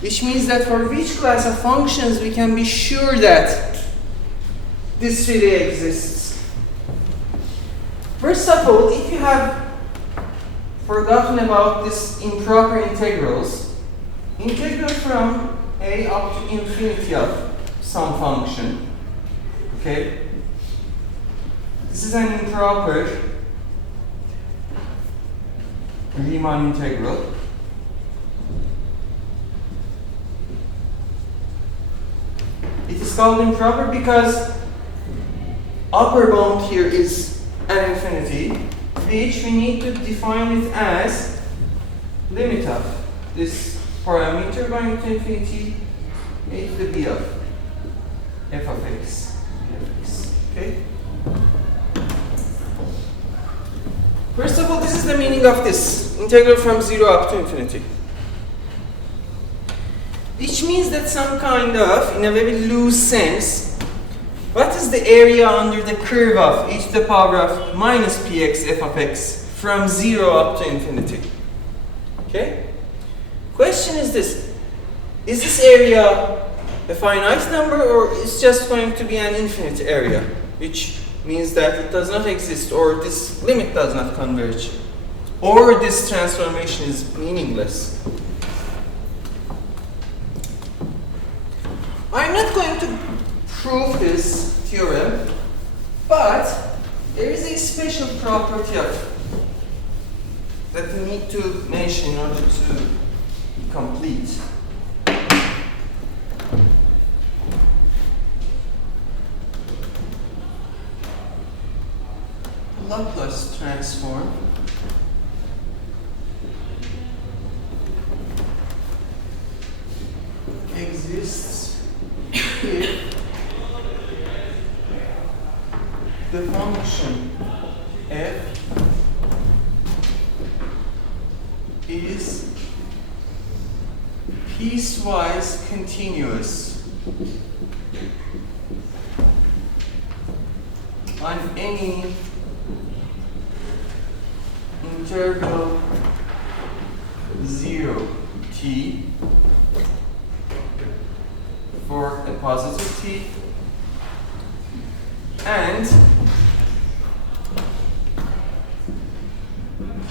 Which means that for which class of functions we can be sure that this really exists. First of all, if you have forgotten about this improper integrals, integral from a up to infinity of some function, okay? This is an improper Riemann integral. It is called improper because upper bound here is an infinity, which we need to define it as limit of this parameter going to infinity a to the b of f of x. Okay? First of all, this is the meaning of this integral from 0 up to infinity. Which means that some kind of, in a very loose sense, what is the area under the curve of e to the power of minus px f of x from 0 up to infinity? Okay? Question is this. Is this area a finite number, or is just going to be an infinite area? Which means that it does not exist, or this limit does not converge, or this transformation is meaningless. I'm not going to prove this theorem, but there is a special property of that we need to mention in order to be complete. Laplace transform exists if the function f is piecewise continuous on any interval 0 t for a positive t, and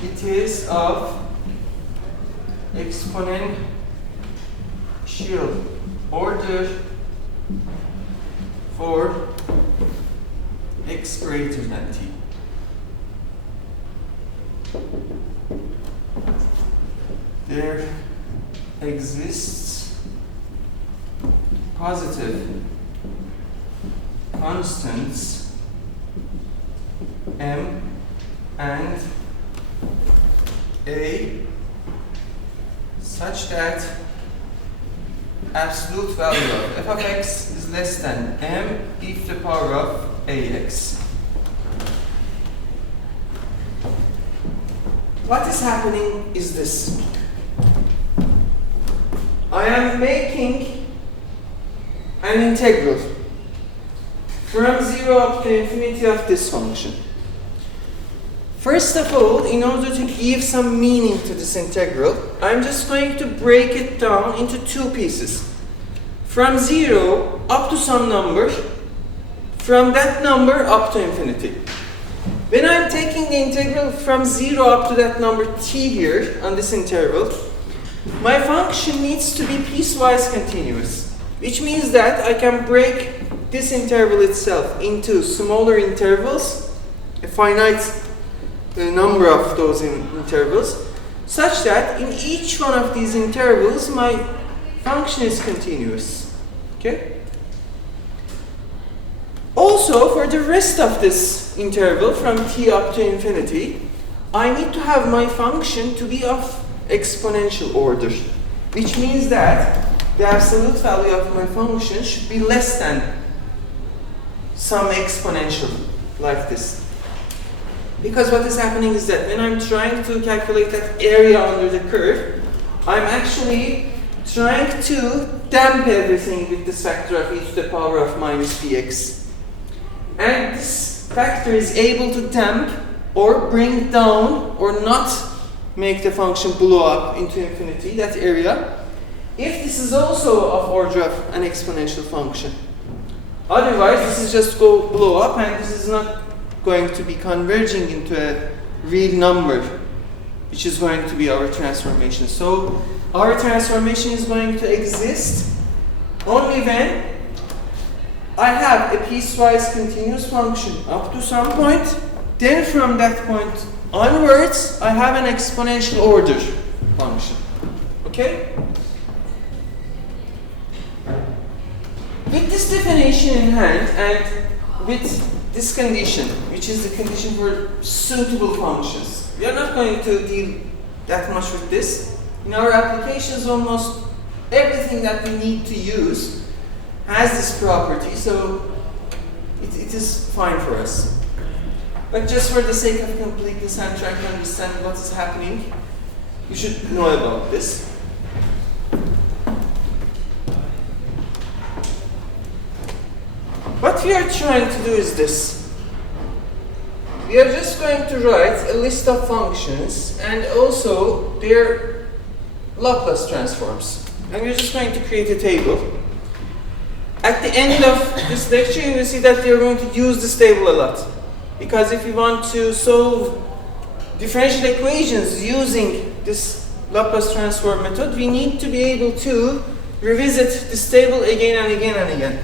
it is of exponential order for x greater than t. There exists positive constants m and a such that absolute value of f of x is less than m e to the power of ax. What is happening is this. I am making an integral from 0 up to infinity of this function. First of all, in order to give some meaning to this integral, I'm just going to break it down into two pieces. From 0 up to some number, from that number up to infinity. When I'm taking the integral from 0 up to that number t here on this interval, my function needs to be piecewise continuous, which means that I can break this interval itself into smaller intervals, a finite number of those intervals, such that in each one of these intervals my function is continuous. Okay? Also, for the rest of this interval from t up to infinity, I need to have my function to be of exponential order, which means that the absolute value of my function should be less than some exponential like this. Because what is happening is that when I'm trying to calculate that area under the curve, I'm actually trying to damp everything with this factor of e to the power of minus px. And this factor is able to damp or bring down or not make the function blow up into infinity, that area, if this is also of order of an exponential function. Otherwise, this is just go blow up and this is not going to be converging into a real number, which is going to be our transformation. So our transformation is going to exist only when I have a piecewise continuous function up to some point, then from that point onwards, I have an exponential order function. Okay? With this definition in hand and with this condition, which is the condition for suitable functions, we are not going to deal that much with this. In our applications, almost everything that we need to use has this property, so it is fine for us. But just for the sake of completeness and trying to understand what is happening, you should know about this. What we are trying to do is this. We are just going to write a list of functions and also their Laplace transforms. And we're just going to create a table. At the end of this lecture, you will see that we are going to use this table a lot. Because if we want to solve differential equations using this Laplace transform method, we need to be able to revisit this table again and again and again.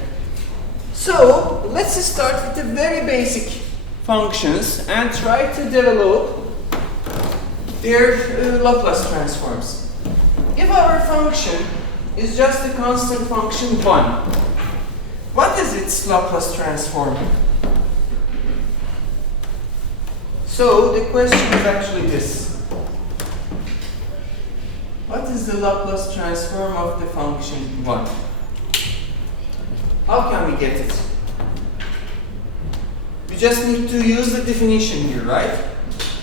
So let's start with the very basic functions and try to develop their Laplace transforms. If our function is just a constant function 1, what is its Laplace transform? So the question is actually this. What is the Laplace transform of the function 1? How can we get it? We just need to use the definition here, right?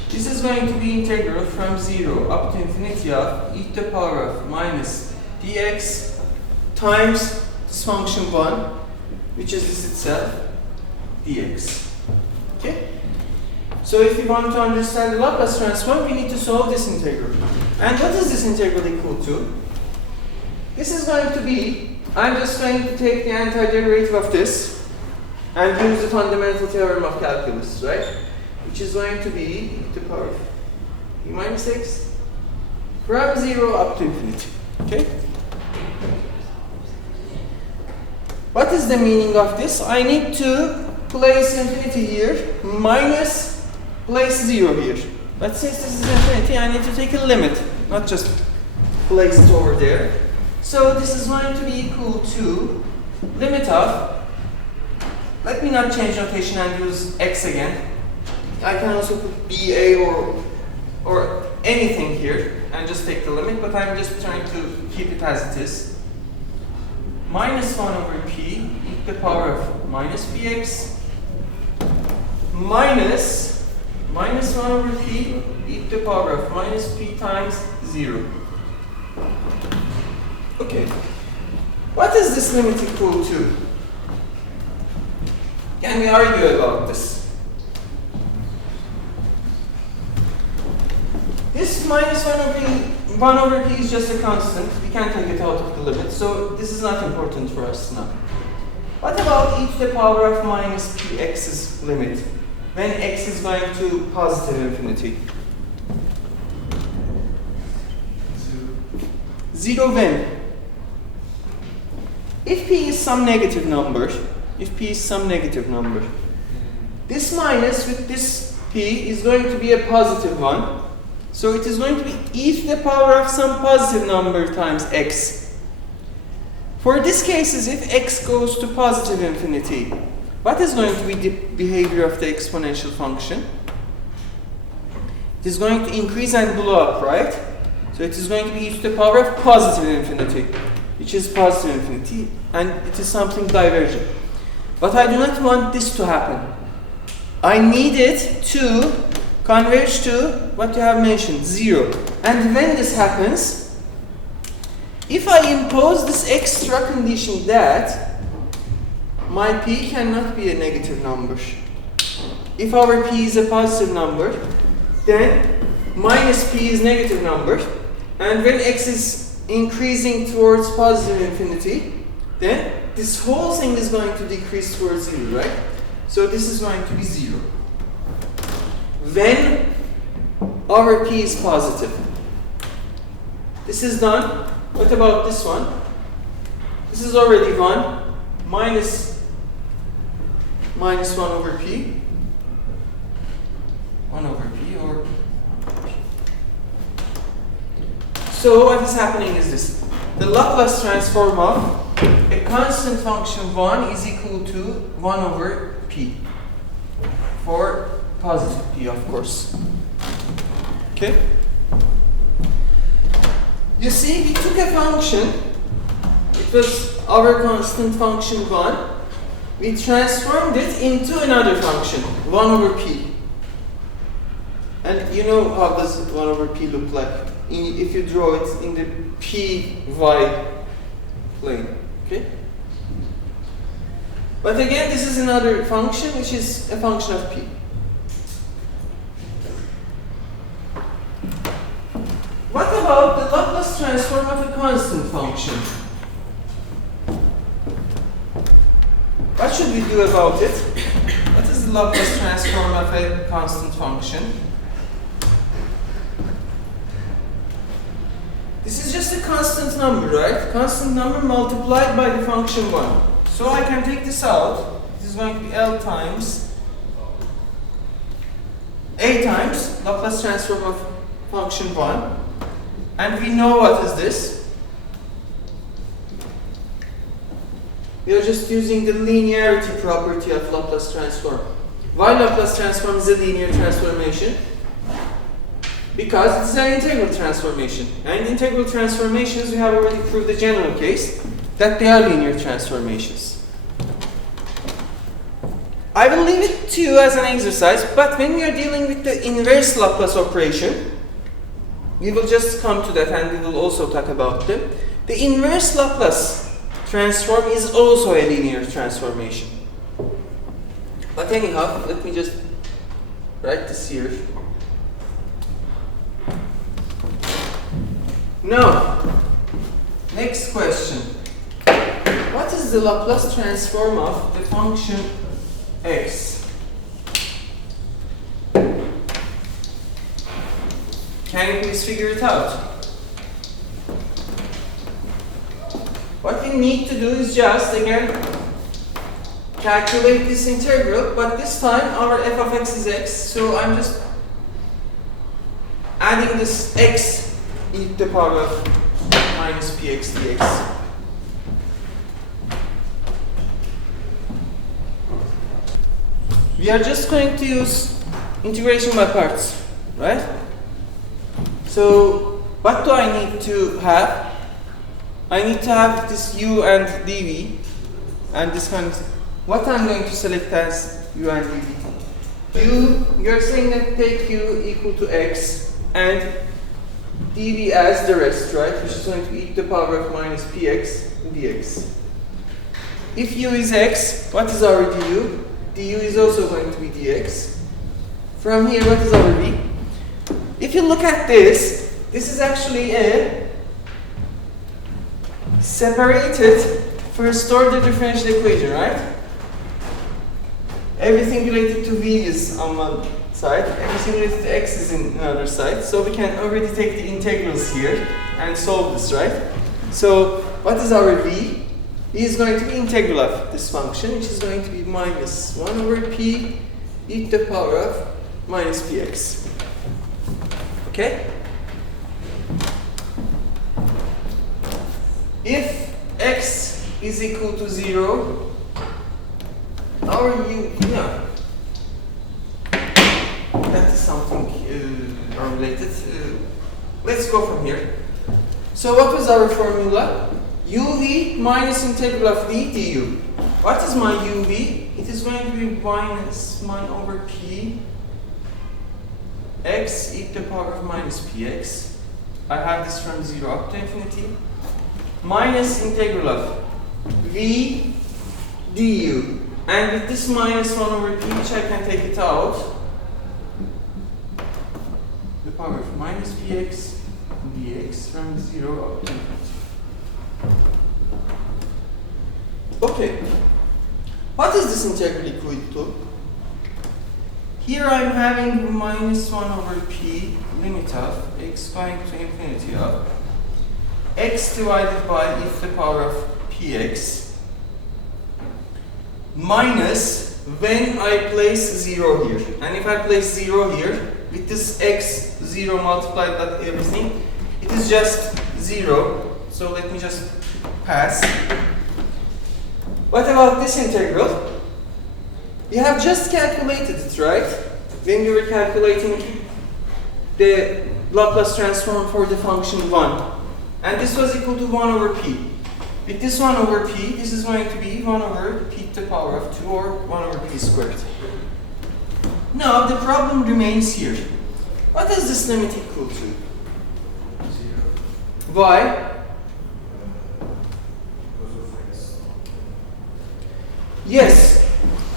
This is going to be integral from 0 up to infinity of e to the power of minus dx times this function 1, which is this itself, dx. Okay? So if we want to understand the Laplace transform, we need to solve this integral. And what is this integral equal to? This is going to be, I'm just going to take the antiderivative of this and use the fundamental theorem of calculus, right? Which is going to be e to the power of e minus x from 0 up to infinity. Okay? What is the meaning of this? I need to place infinity here minus place 0 here. But since this is infinity, I need to take a limit, not just place it over there. So this is going to be equal to limit of, let me not change notation and use x again. I can also put BA or anything here and just take the limit, but I'm just trying to keep it as it is. Minus 1 over p e to the power of minus bx minus 1 over p e to the power of minus p times 0. Okay. What is this limit equal to? Can we argue about this? This minus 1 over p is just a constant. We can't take it out of the limit, so this is not important for us now. What about e to the power of minus px's limit when x is going to positive infinity? 0 when? If p is some negative number, this minus with this p is going to be a positive one. So it is going to be e to the power of some positive number times x. For these cases, if x goes to positive infinity, what is going to be the behavior of the exponential function? It is going to increase and blow up, right? So it is going to be e to the power of positive infinity, which is positive infinity, and it is something divergent. But I do not want this to happen. I need it to converge to what you have mentioned, 0. And when this happens, if I impose this extra condition that my p cannot be a negative number, if our p is a positive number, then minus p is negative number, and when x is increasing towards positive infinity, then this whole thing is going to decrease towards 0, right? So this is going to be 0. When our p is positive. This is done. What about this one? This is already 1 minus 1 over p. 1 over p or so what is happening is this. The Laplace transform of a constant function 1 is equal to 1 over p. For positive p, of course. Okay? You see, we took a function. It was our constant function 1. We transformed it into another function, 1 over p. And you know how does 1 over p look like if you draw it in the py plane. Okay? But again, this is another function which is a function of p. What about the Laplace transform of a constant function? What should we do about it? What is the Laplace transform of a constant function? This is just a constant number, right? Constant number multiplied by the function 1. So I can take this out. This is going to be L times A times Laplace transform of function 1. And we know what is this. We are just using the linearity property of Laplace transform. Why Laplace transform is a linear transformation? Because it's an integral transformation. And integral transformations, we have already proved the general case that they are linear transformations. I will leave it to you as an exercise, but when we are dealing with the inverse Laplace operation, we will just come to that and we will also talk about them. The inverse Laplace transform is also a linear transformation. But anyhow, let me just write this here. Now, next question. What is the Laplace transform of the function x? Can you please figure it out? What we need to do is just, again, calculate this integral, but this time our f of x is x, so I'm just adding this x e to the power of minus px dx. We are just going to use integration by parts, right? So, what do I need to have? I need to have this u and dv, and this kind of thing. What I'm going to select as u and dv? You're saying that take u equal to x, and dv as the rest, right? Which is going to be e to the power of minus px dx. If u is x, what is our du? du is also going to be dx. From here, what is our v? If you look at this, this is actually a separated first order differential equation, right? Everything related to v is on one side, everything related to x is in another side. So we can already take the integrals here and solve this, right? So what is our v? V is going to be integral of this function, which is going to be minus 1 over p e to the power of minus px. Okay? If x is equal to 0, our u, that is something unrelated. Let's go from here. So what was our formula? uv minus integral of v du. What is my uv? It is going to be minus 1 over p x e to the power of minus px. I have this from 0 up to infinity. Minus integral of v du. And with this minus 1 over p, which I can take it out, the power of minus px dx from 0 up to infinity. Okay. What is this integral equal to? Here I'm having minus 1 over p limit of x going to infinity of x divided by e to the power of px minus when I place 0 here. And if I place 0 here, with this x 0 multiplied by everything, it is just 0. So let me just pass. What about this integral? You have just calculated it, right? When you were calculating the Laplace transform for the function 1. And this was equal to 1 over p. With this 1 over p, this is going to be 1 over p to the power of 2 or 1 over p squared. Now the problem remains here. What is this limit equal to? 0. Why? Yes,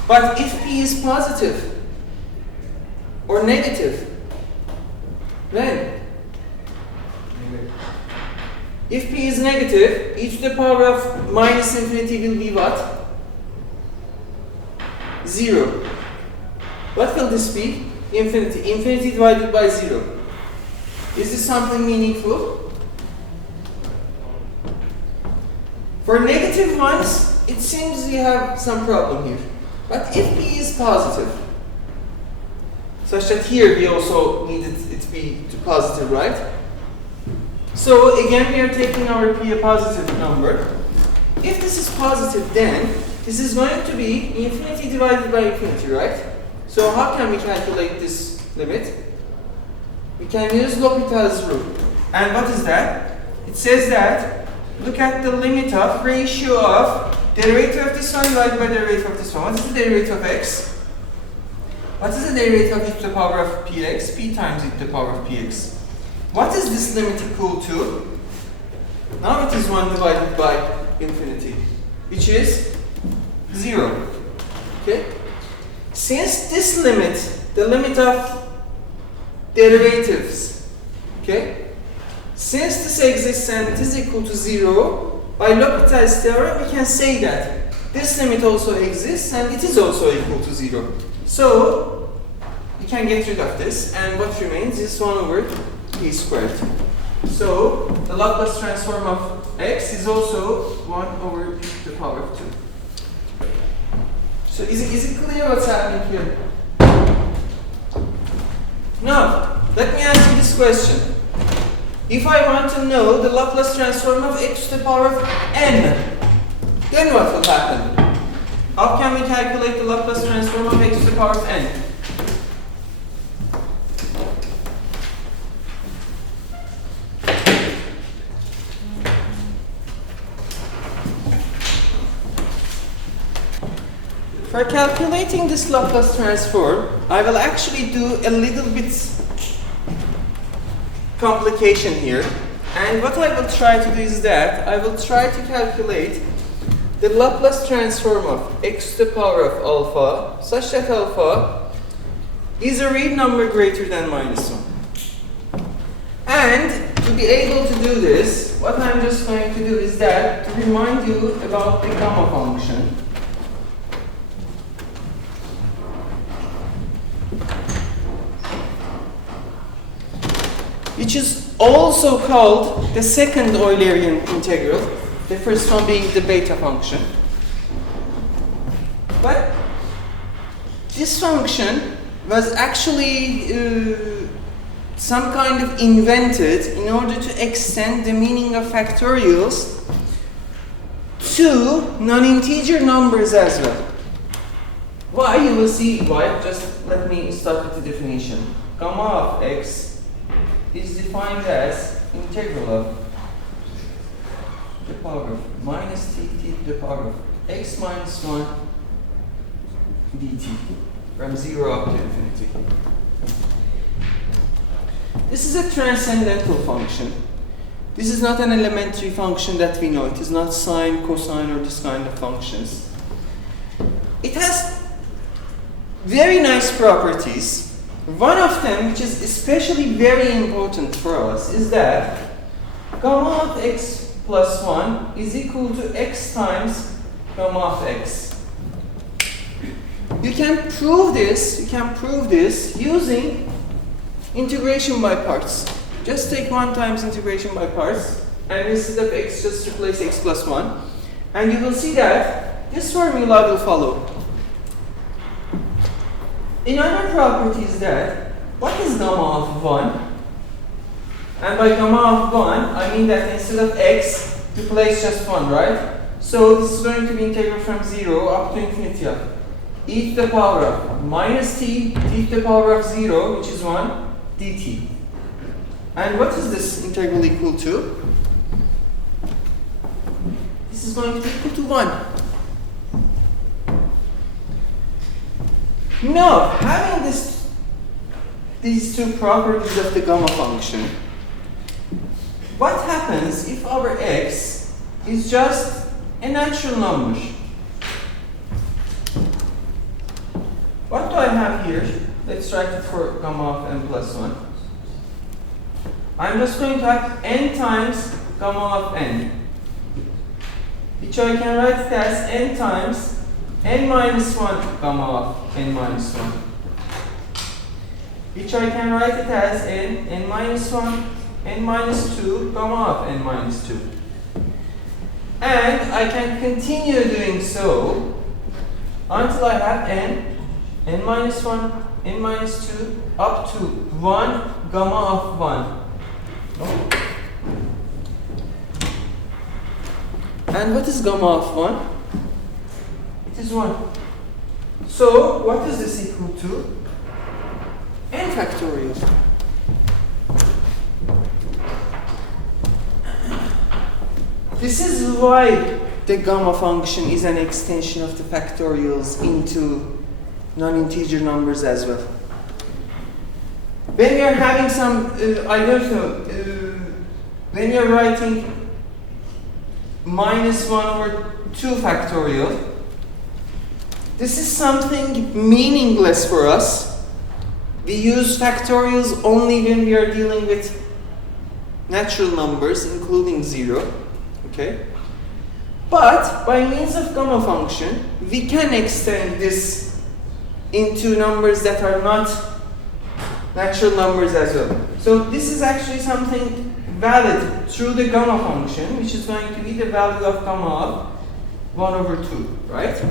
but if p is positive or negative, then if p is negative, e to the power of minus infinity will be what? 0. What will this be? Infinity. Infinity divided by 0. Is this something meaningful? For negative ones, it seems we have some problem here. But if p is positive, such that here we also needed it to be positive, right? So again, we are taking our p a positive number. If this is positive, then this is going to be infinity divided by infinity, right? So how can we calculate this limit? We can use L'Hopital's rule. And what is that? It says that look at the limit of ratio of derivative of this one divided by derivative of this one. What is the derivative of x? What is the derivative of e to the power of px? P times e to the power of px. What is this limit equal to? Now it is 1 divided by infinity, which is 0. Okay? Since this limit, the limit of derivatives, okay? Since this exists and it is equal to 0, by L'Hopital's theorem, we can say that this limit also exists and it is also equal to 0. So, we can get rid of this, and what remains is 1 over p squared. So, the Laplace transform of x is also 1 over p to the power of 2. So, is it clear what's happening here? Now, let me ask you this question. If I want to know the Laplace transform of x to the power of n, then what will happen? How can we calculate the Laplace transform of x to the power of n? For calculating this Laplace transform, I will actually do a little bit complication here. And what I will try to do is that I will try to calculate the Laplace transform of x to the power of alpha such that alpha is a real number greater than minus 1. And to be able to do this, what I'm just going to do is that to remind you about the gamma function. Which is also called the second Eulerian integral, the first one being the beta function. But this function was actually some kind of invented in order to extend the meaning of factorials to non-integer numbers as well. Why? You will see why. Just let me start with the definition. Gamma of x is defined as integral of the power of minus t to the power of x minus 1 dt from 0 up to infinity. This is a transcendental function. This is not an elementary function that we know. It is not sine, cosine, or this kind of functions. It has very nice properties. One of them, which is especially very important for us, is that gamma of x plus 1 is equal to x times gamma of x. You can prove this using integration by parts. Just take 1 times integration by parts, and instead of x, just replace x plus 1. And you will see that this formula will follow. Another property is that, what is gamma of 1? And by gamma of 1, I mean that instead of x, replace just 1, right? So this is going to be integral from 0 up to infinity of e to the power of minus t to the power of 0, which is 1, dt. And what is this integral equal to? This is going to be equal to 1. Now, having these two properties of the gamma function, what happens if our x is just a natural number? What do I have here? Let's write it for gamma of n plus 1. I'm just going to have n times gamma of n, which I can write it as n times n minus 1 gamma of n minus 1, which I can write it as n minus 1, n minus 2 gamma of n minus 2. And I can continue doing so until I have n minus 1, n minus 2, up to 1 gamma of 1. And what is gamma of 1? It is 1. So, what is this equal to? N factorial. This is why the gamma function is an extension of the factorials into non-integer numbers as well. When we are having some, when we are writing minus 1 over 2 factorial, this is something meaningless for us. We use factorials only when we are dealing with natural numbers, including 0. Okay? But by means of gamma function, we can extend this into numbers that are not natural numbers as well. So this is actually something valid through the gamma function, which is going to be the value of gamma of 1 over 2, right?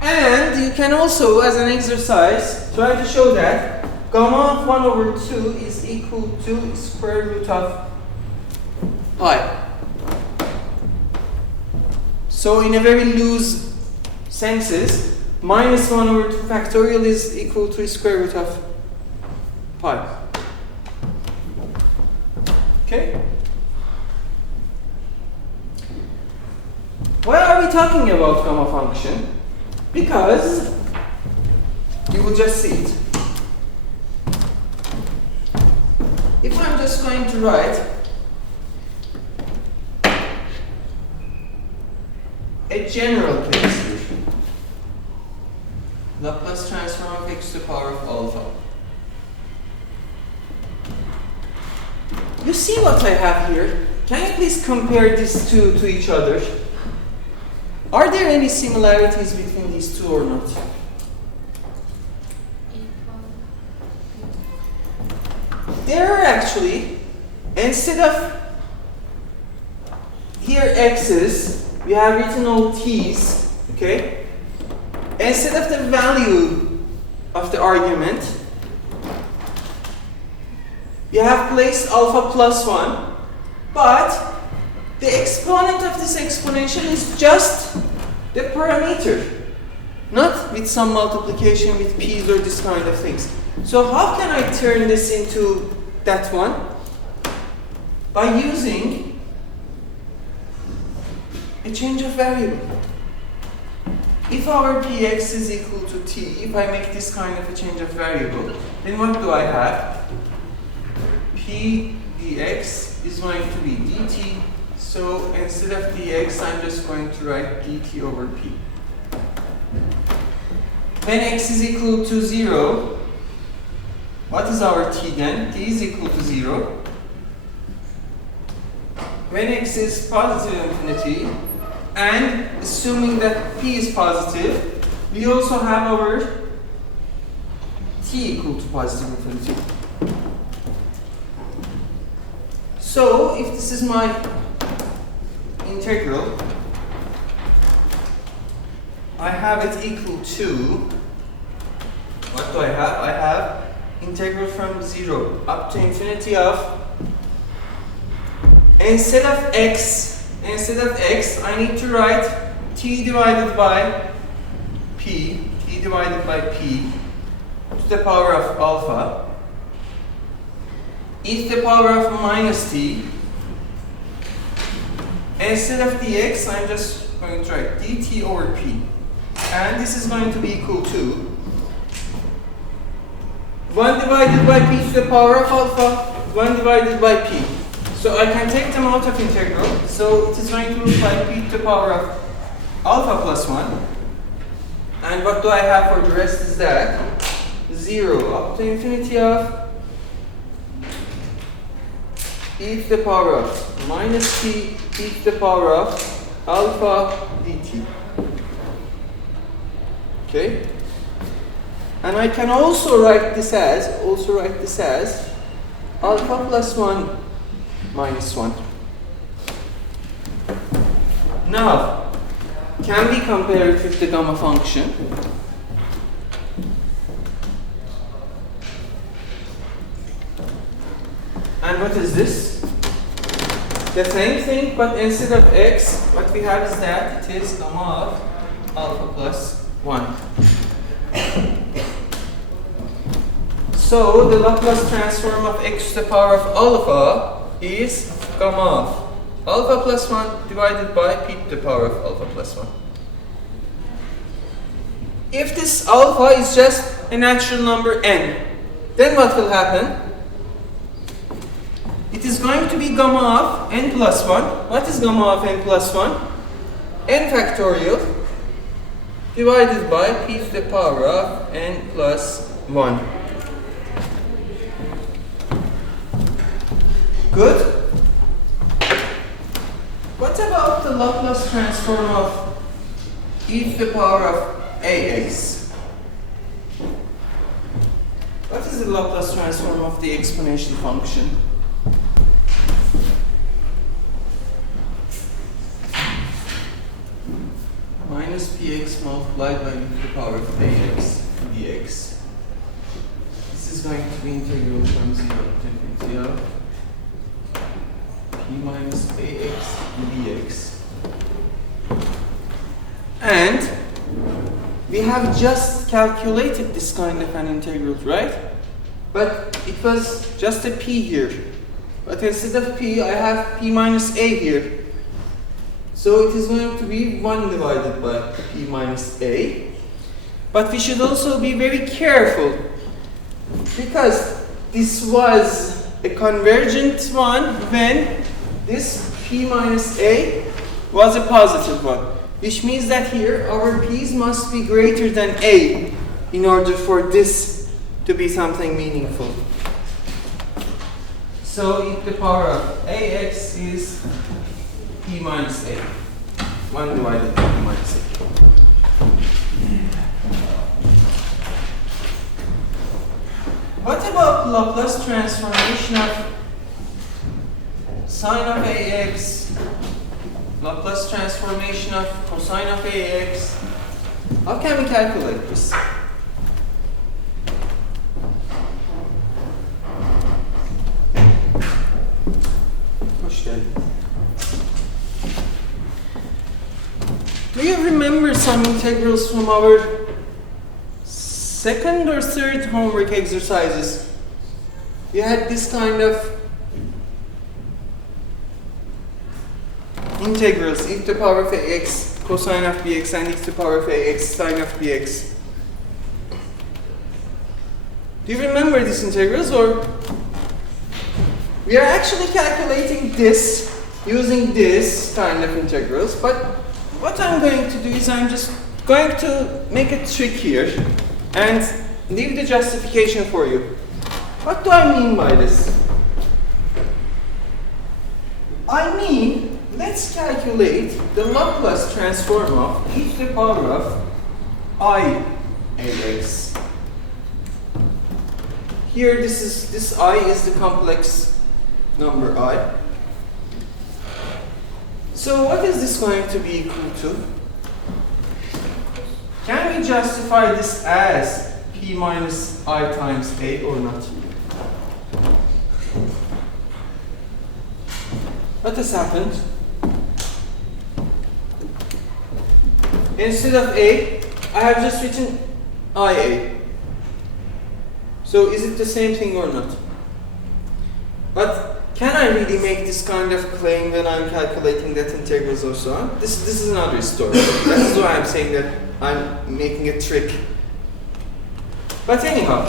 And you can also, as an exercise, try to show that gamma of 1 over 2 is equal to square root of pi. So in a very loose senses, minus 1 over 2 factorial is equal to square root of pi. Okay? Why are we talking about gamma function? Because you will just see it. If I'm just going to write a general case here, Laplace transform of x to the power of alpha. You see what I have here? Can you please compare these two to each other? Are there any similarities between these two or not? There are actually, instead of here x's, we have written all t's, okay? Instead of the value of the argument, we have placed alpha plus 1, but the exponent of this exponential is just the parameter, not with some multiplication with p's or this kind of things. So how can I turn this into that one? By using a change of variable. If our px is equal to t, if I make this kind of a change of variable, then what do I have? P dx is going to be dt So instead of dx, I'm just going to write dt over p. When x is equal to 0, what is our t then? T is equal to 0. When x is positive infinity, and assuming that p is positive, we also have our t equal to positive infinity. So if this is my integral, I have it equal to, what do I have? I have integral from 0 up to infinity of, instead of x, I need to write t divided by p to the power of alpha, e to the power of minus t. Instead of dx, I'm just going to write dt over p. And this is going to be equal to 1 divided by p to the power of alpha, 1 divided by p. So I can take them out of integral. So it is going to look like p to the power of alpha plus 1. And what do I have for the rest is that 0 up to infinity of e to the power of minus t, e to the power of alpha dt. Okay? And I can also write this as alpha plus 1 minus 1. Now, can we compare it with the gamma function? And what is this? The same thing, but instead of x, what we have is that it is gamma of alpha plus 1. So the Laplace transform of x to the power of alpha is gamma of alpha plus 1 divided by p to the power of alpha plus 1. If this alpha is just a natural number n, then what will happen? It is going to be gamma of n plus 1. What is gamma of n plus 1? N factorial divided by p to the power of n plus 1. Good? What about the Laplace transform of e to the power of ax? What is the Laplace transform of the exponential function? Minus px multiplied by e to the power of ax dx. This is going to be integral from 0 to infinity of p minus ax dx. And we have just calculated this kind of an integral, right? But it was just a p here. But instead of p, I have p minus a here. So it is going to be 1 divided by p minus a. But we should also be very careful, because this was a convergent one when this p minus a was a positive one. Which means that here our p's must be greater than a in order for this to be something meaningful. So e to the power of ax is p minus a. 1 divided by p minus a. What about Laplace transformation of sine of ax? Laplace transformation of cosine of ax? How can we calculate this? Do you remember some integrals from our second or third homework exercises? You had this kind of integrals, e to the power of ax, cosine of bx, and e to the power of ax, sine of bx. Do you remember these integrals, or? We are actually calculating this using this kind of integrals, but what I'm going to do is I'm just going to make a trick here and leave the justification for you. What do I mean by this? I mean, let's calculate the Laplace transform of e to the power of I ax. Here, this I is the complex number I. So what is this going to be equal to? Can we justify this as p minus I times a or not? What has happened? Instead of a, I have just written IA. So is it the same thing or not? But can I really make this kind of claim when I'm calculating that integrals or so on? This is another story. That is why I'm saying that I'm making a trick. But anyhow,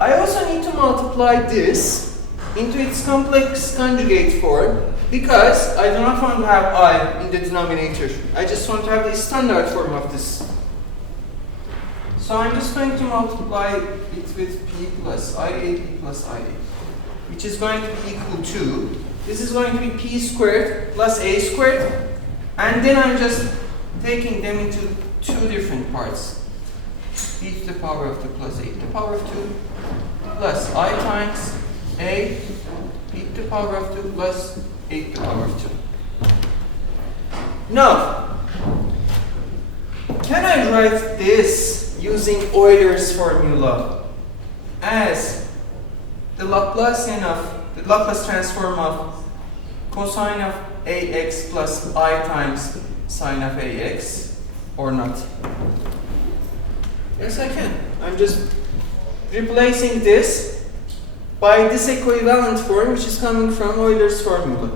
I also need to multiply this into its complex conjugate form because I do not want to have I in the denominator. I just want to have the standard form of this. So I'm just going to multiply it with p plus IA plus IA, which is going to be equal to, this is going to be p squared plus a squared, and then I'm just taking them into two different parts. P to the power of 2 plus a to the power of 2 plus I times a p to the power of 2 plus a to the power of 2. Now, can I write this using Euler's formula as the Laplacian of the Laplace transform of cosine of ax plus I times sine of ax or not? Yes, I can. I'm just replacing this by this equivalent form which is coming from Euler's formula.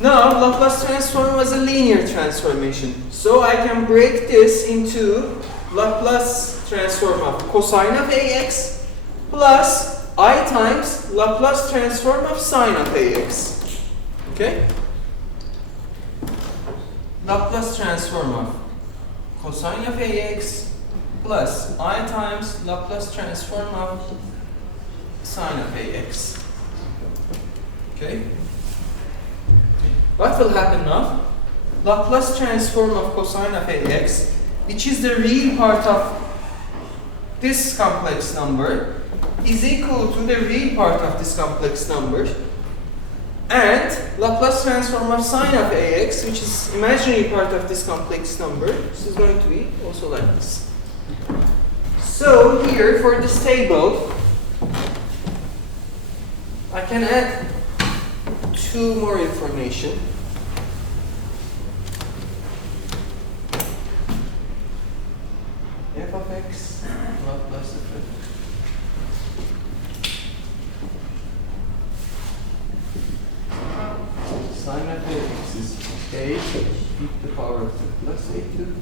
Now, Laplace transform was a linear transformation. So I can break this into Laplace transform of cosine of ax plus I times Laplace transform of sine of ax. Okay? Laplace transform of cosine of ax plus I times Laplace transform of sine of ax. Okay? What will happen now? Laplace transform of cosine of ax, which is the real part of this complex number, is equal to the real part of this complex number, and Laplace transform of sine of ax, which is imaginary part of this complex number, this is going to be also like this. So here for this table, I can add two more information. F of x Laplace of f. Sine of ax is a e to the power of 2 plus a2.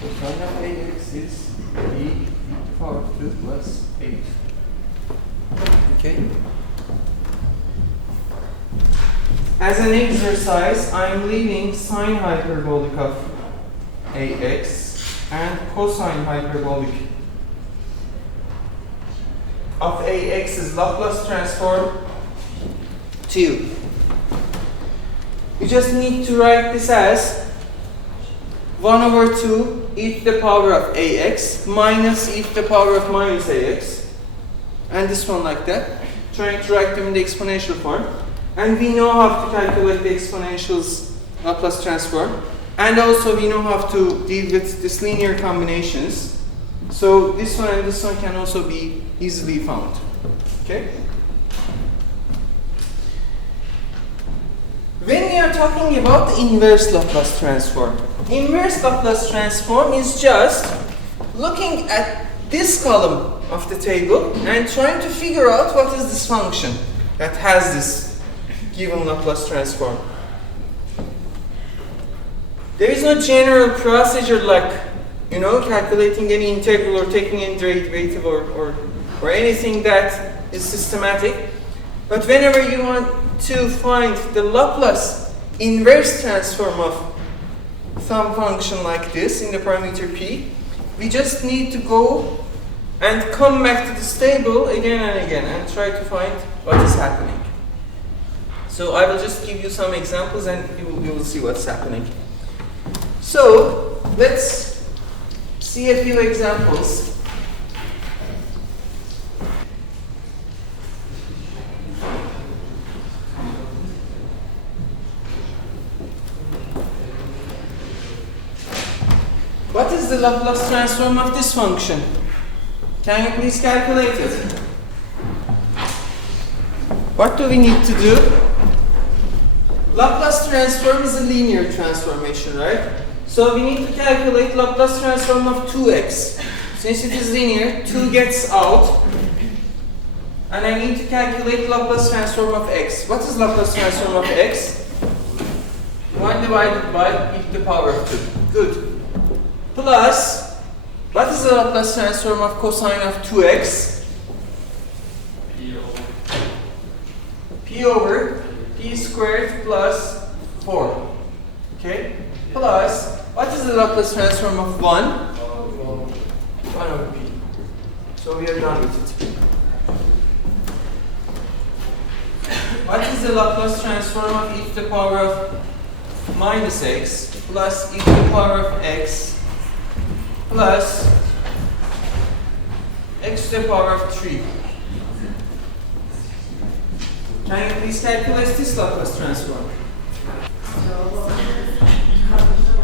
Cosine of ax is e to the power of 2 plus 8. Okay. As an exercise, I'm leaving sine hyperbolic of ax and cosine hyperbolic of ax's Laplace transform to. You just need to write this as 1 over 2 e to the power of ax minus e to the power of minus ax, and this one like that, trying to write them in the exponential form. And we know how to calculate the exponential's Laplace transform, and also we know how to deal with this linear combinations. So this one and this one can also be easily found. Okay? When we are talking about the inverse Laplace transform, inverse Laplace transform is just looking at this column of the table and trying to figure out what is this function that has this given Laplace transform. There is no general procedure like, calculating any integral or taking any derivative or anything that is systematic. But whenever you want to find the Laplace inverse transform of some function like this in the parameter p, we just need to go and come back to this table again and again and try to find what is happening. So I will just give you some examples and you will see what's happening. So let's see a few examples. What is the Laplace transform of this function? Can you please calculate it? What do we need to do? Laplace transform is a linear transformation, right? So we need to calculate Laplace transform of 2x. Since it is linear, 2 gets out. And I need to calculate Laplace transform of x. What is Laplace transform of x? 1 divided by e to the power of 2. Good. Plus, what is the Laplace transform of cosine of 2x? P over p squared plus 4. Okay? Plus, what is the Laplace transform of 1? 1 over p. So we are done with it. What is the Laplace transform of e to the power of minus x plus e to the power of x plus x to the power of 3? Can you please calculate this Laplace transform?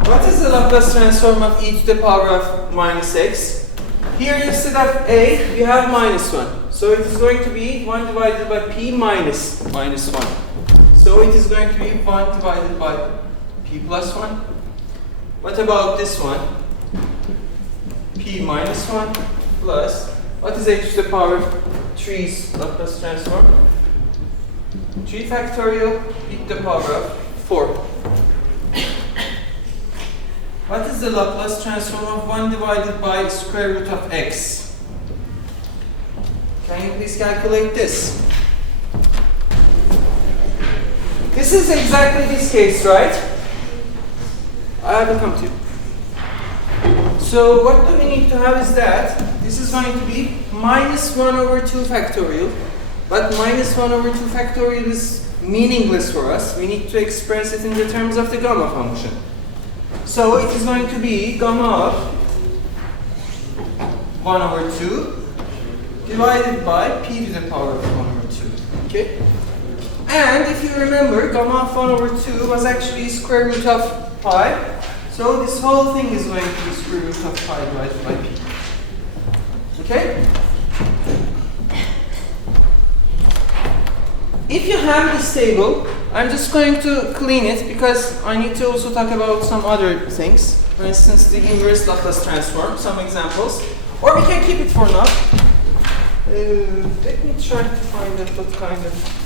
What is the Laplace transform of e to the power of minus x? Here instead of a, we have minus 1. So it is going to be 1 divided by p minus 1. So it is going to be 1 divided by p plus 1. What about this one? P minus 1 plus, what is x to the power of 3's Laplace transform? 3 factorial e to the power of 4. What is the Laplace transform of 1 divided by square root of x? Can you please calculate this? This is exactly this case, right? I will come to you. So what do we need to have is that this is going to be minus 1 over 2 factorial. But minus 1 over 2 factorial is meaningless for us. We need to express it in the terms of the gamma function. So it is going to be gamma of 1 over 2 divided by p to the power of 1 over 2. Okay? And if you remember, gamma of 1 over 2 was actually square root of pi. So this whole thing is going to be square root of pi divided by p. Okay? If you have this table, I'm just going to clean it because I need to also talk about some other things. For instance, the inverse Laplace transform, some examples. Or we can keep it for now. Let me try to find out what kind of...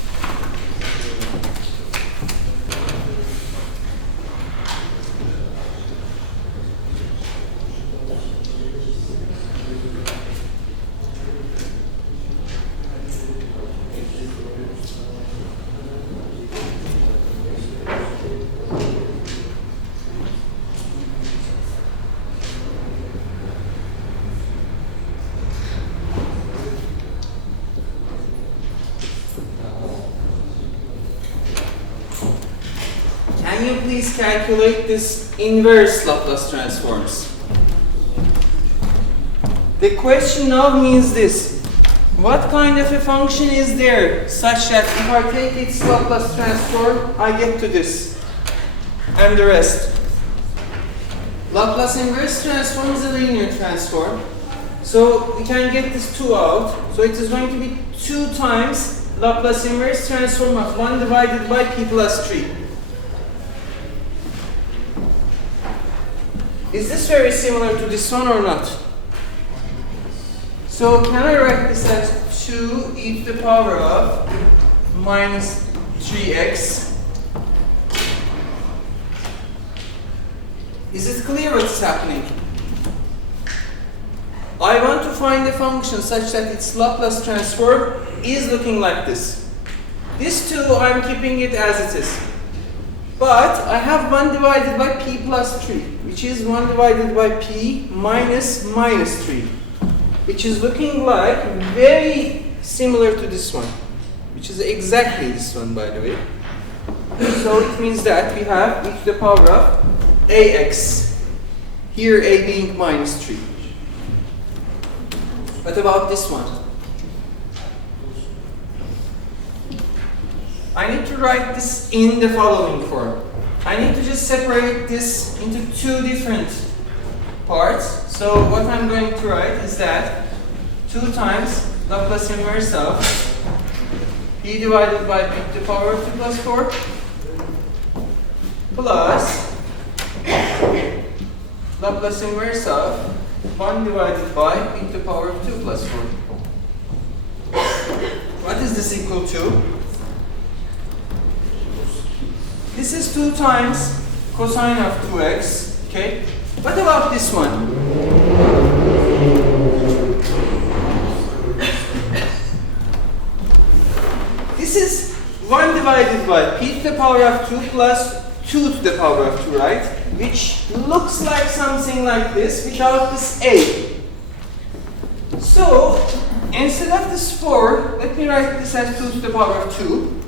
Can you please calculate this inverse Laplace transforms? The question now means this. What kind of a function is there such that if I take its Laplace transform, I get to this and the rest? Laplace inverse transform is a linear transform. So we can get this 2 out. So it is going to be 2 times Laplace inverse transform of 1 divided by p plus 3. Is this very similar to this one or not? So can I write this as 2 e to the power of minus 3x? Is it clear what is happening? I want to find a function such that its Laplace transform is looking like this. This 2, I'm keeping it as it is. But I have 1 divided by p plus 3, which is 1 divided by p minus minus 3, which is looking like very similar to this one, which is exactly this one, by the way. So it means that we have e to the power of ax, here a being minus 3. What about this one? I need to write this in the following form. I need to just separate this into 2 different parts. So what I'm going to write is that 2 times Laplace inverse of p divided by p to the power of 2 plus 4 plus Laplace inverse of 1 divided by p to the power of 2 plus 4. What is this equal to? This is 2 times cosine of 2x, okay? What about this one? This is 1 divided by p to the power of 2 plus 2 to the power of 2, right? Which looks like something like this without this a. So, instead of this 4, let me write this as 2 to the power of 2.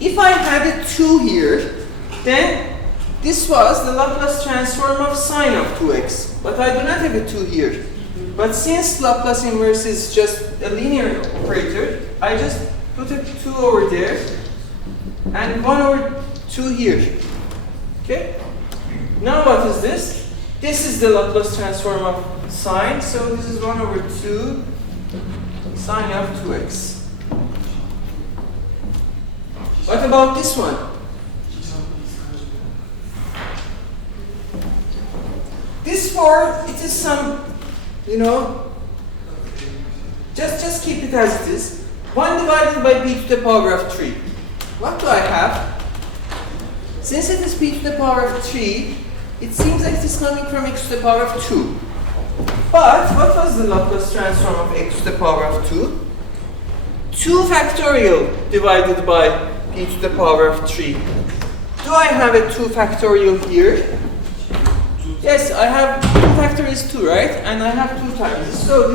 If I had a 2 here, then this was the Laplace transform of sine of 2x. But I do not have a 2 here. But since Laplace inverse is just a linear operator, I just put a 2 over there and 1 over 2 here. Okay? Now what is this? This is the Laplace transform of sine, so this is 1 over 2 sine of 2x. What about this one? This 4, it is some, just keep it as it is. 1 divided by p to the power of 3. What do I have? Since it is p to the power of 3, it seems like it is coming from x to the power of 2. But what was the Laplace transform of x to the power of 2? 2 factorial divided by p to the power of 3. Do I have a 2 factorial here? Yes, I have 2 factorial is 2, right? And I have 2 times this. So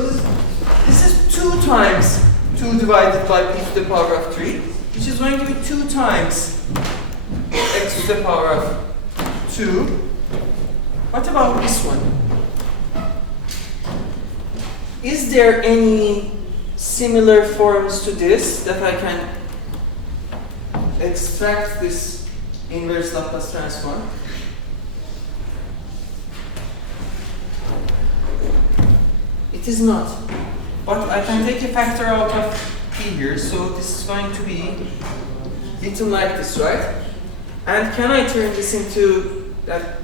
this is 2 times 2 divided by p to the power of 3, which is going to be 2 times x to the power of 2. What about this one? Is there any similar forms to this that I can extract this inverse Laplace transform? It is not. But I can take a factor out of p here, so this is going to be written like this, right? And can I turn this into that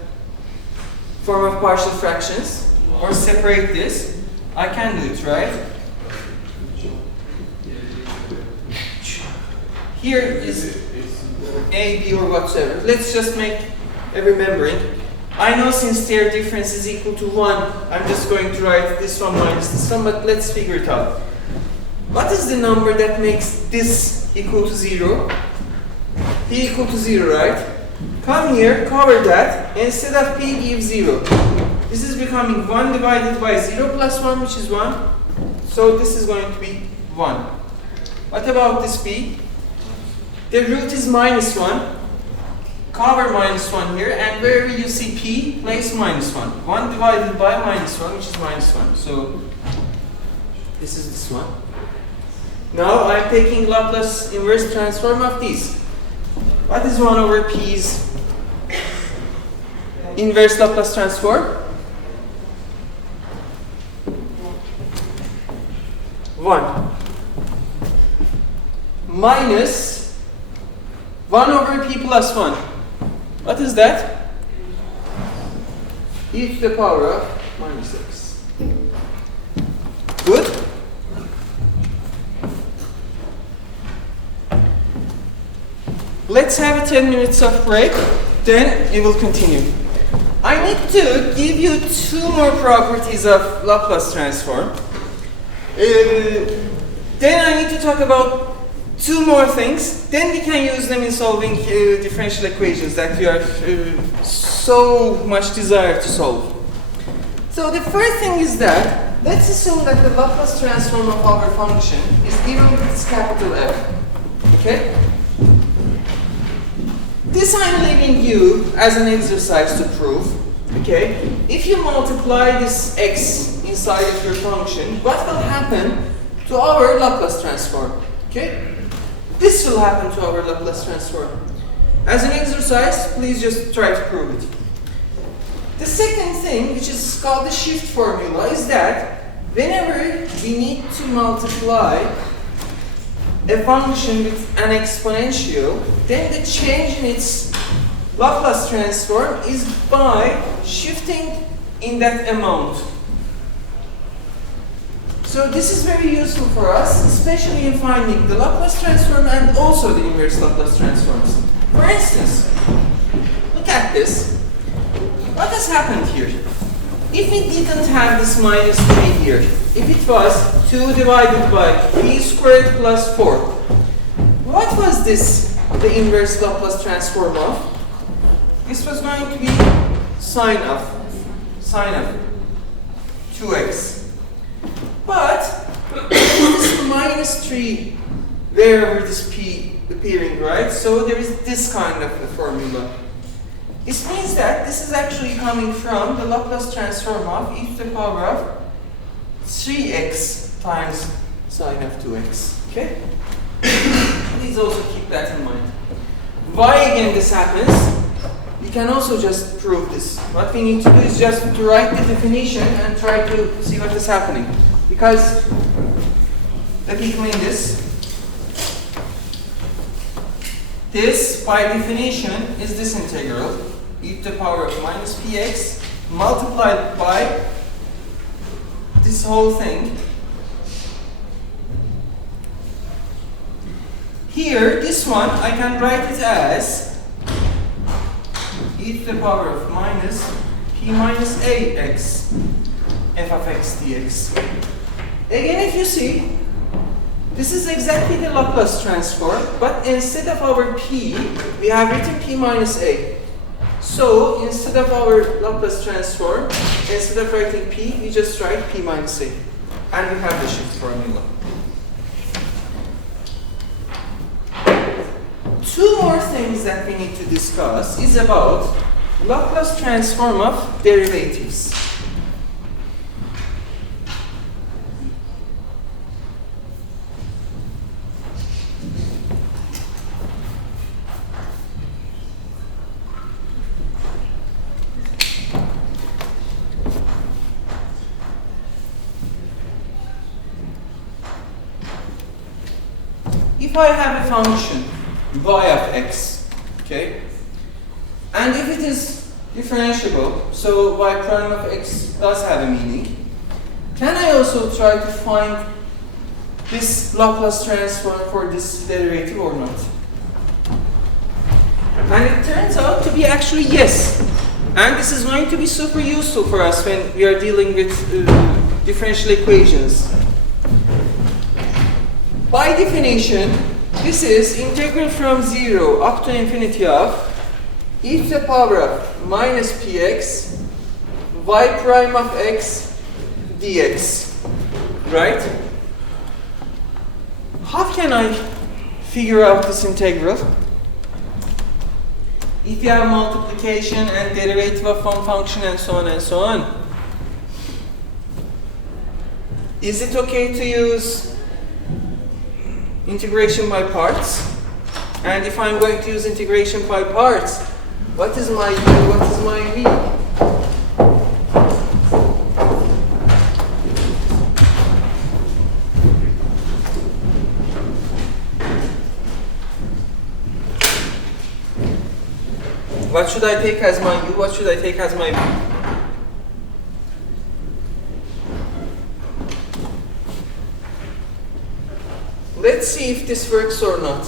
form of partial fractions? Or separate this? I can do it, right? Here is a, b, or whatsoever. Let's just make a remembering. I know since their difference is equal to 1, I'm just going to write this one minus this one, but let's figure it out. What is the number that makes this equal to 0? P equal to 0, right? Come here, cover that, instead of p, give 0. This is becoming 1 divided by 0 plus 1, which is 1. So this is going to be 1. What about this p? The root is minus 1. Cover minus 1 here, and wherever you see p, place minus 1. 1 divided by minus 1, which is minus 1. So this is this one. Now I'm taking Laplace inverse transform of these. What is 1 over p's inverse Laplace transform? 1 minus 1 over p plus 1. What is that? E to the power of minus x. Good? Let's have a 10 minutes of break, then we will continue. I need to give you 2 more properties of Laplace transform. Then I need to talk about two more things, then we can use them in solving differential equations that we are so much desire to solve. So the first thing is that, let's assume that the Laplace transform of our function is given with this capital F. Okay? This I'm leaving you as an exercise to prove. Okay? If you multiply this x inside of your function, what will happen to our Laplace transform? Okay? This will happen to our Laplace transform. As an exercise, please just try to prove it. The second thing, which is called the shift formula, is that whenever we need to multiply a function with an exponential, then the change in its Laplace transform is by shifting in that amount. So this is very useful for us, especially in finding the Laplace transform and also the inverse Laplace transforms. For instance, look at this. What has happened here? If we didn't have this minus 3 here, if it was 2 divided by p squared plus 4, what was this, the inverse Laplace transform of? This was going to be sine of 2x. But this minus 3 wherever this p appearing, right? So there is this kind of a formula. This means that this is actually coming from the Laplace transform of e to the power of 3x times sine of 2x. Okay? Please also keep that in mind. Why again this happens? We can also just prove this. What we need to do is just to write the definition and try to see what is happening. Because, let me clean this. This, by definition, is this integral, e to the power of minus px, multiplied by this whole thing. Here, this one, I can write it as e to the power of minus p minus ax f of x dx. Again, if you see, this is exactly the Laplace transform, but instead of our p, we have written p minus a. So, instead of our Laplace transform, instead of writing p, we just write p minus a. And we have the shift formula. Two more things that we need to discuss is about Laplace transform of derivatives. If I have a function y of x, okay, and if it is differentiable, so y prime of x does have a meaning, can I also try to find this Laplace transform for this derivative or not? And it turns out to be actually yes. And this is going to be super useful for us when we are dealing with differential equations. By definition, this is integral from 0 up to infinity of e to the power of minus px y prime of x dx. Right? How can I figure out this integral? If you have multiplication and derivative of one function and so on and so on. Is it okay to use integration by parts? And if I'm going to use integration by parts, what is my u, what is my v? What should I take as my u, what should I take as my v? Let's see if this works or not.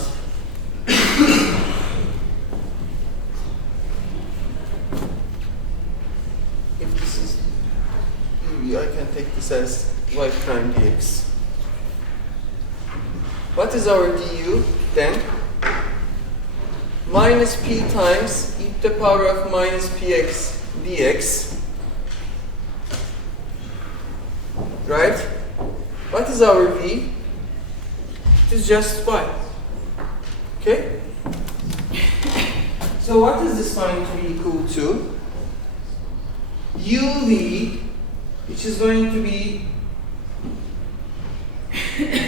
If this is uv, I can take this as y prime dx. What is our du then? Minus p times e to the power of minus px dx. Right? What is our v? It is just y. Okay? So what is this going to be equal to? uv, which is going to be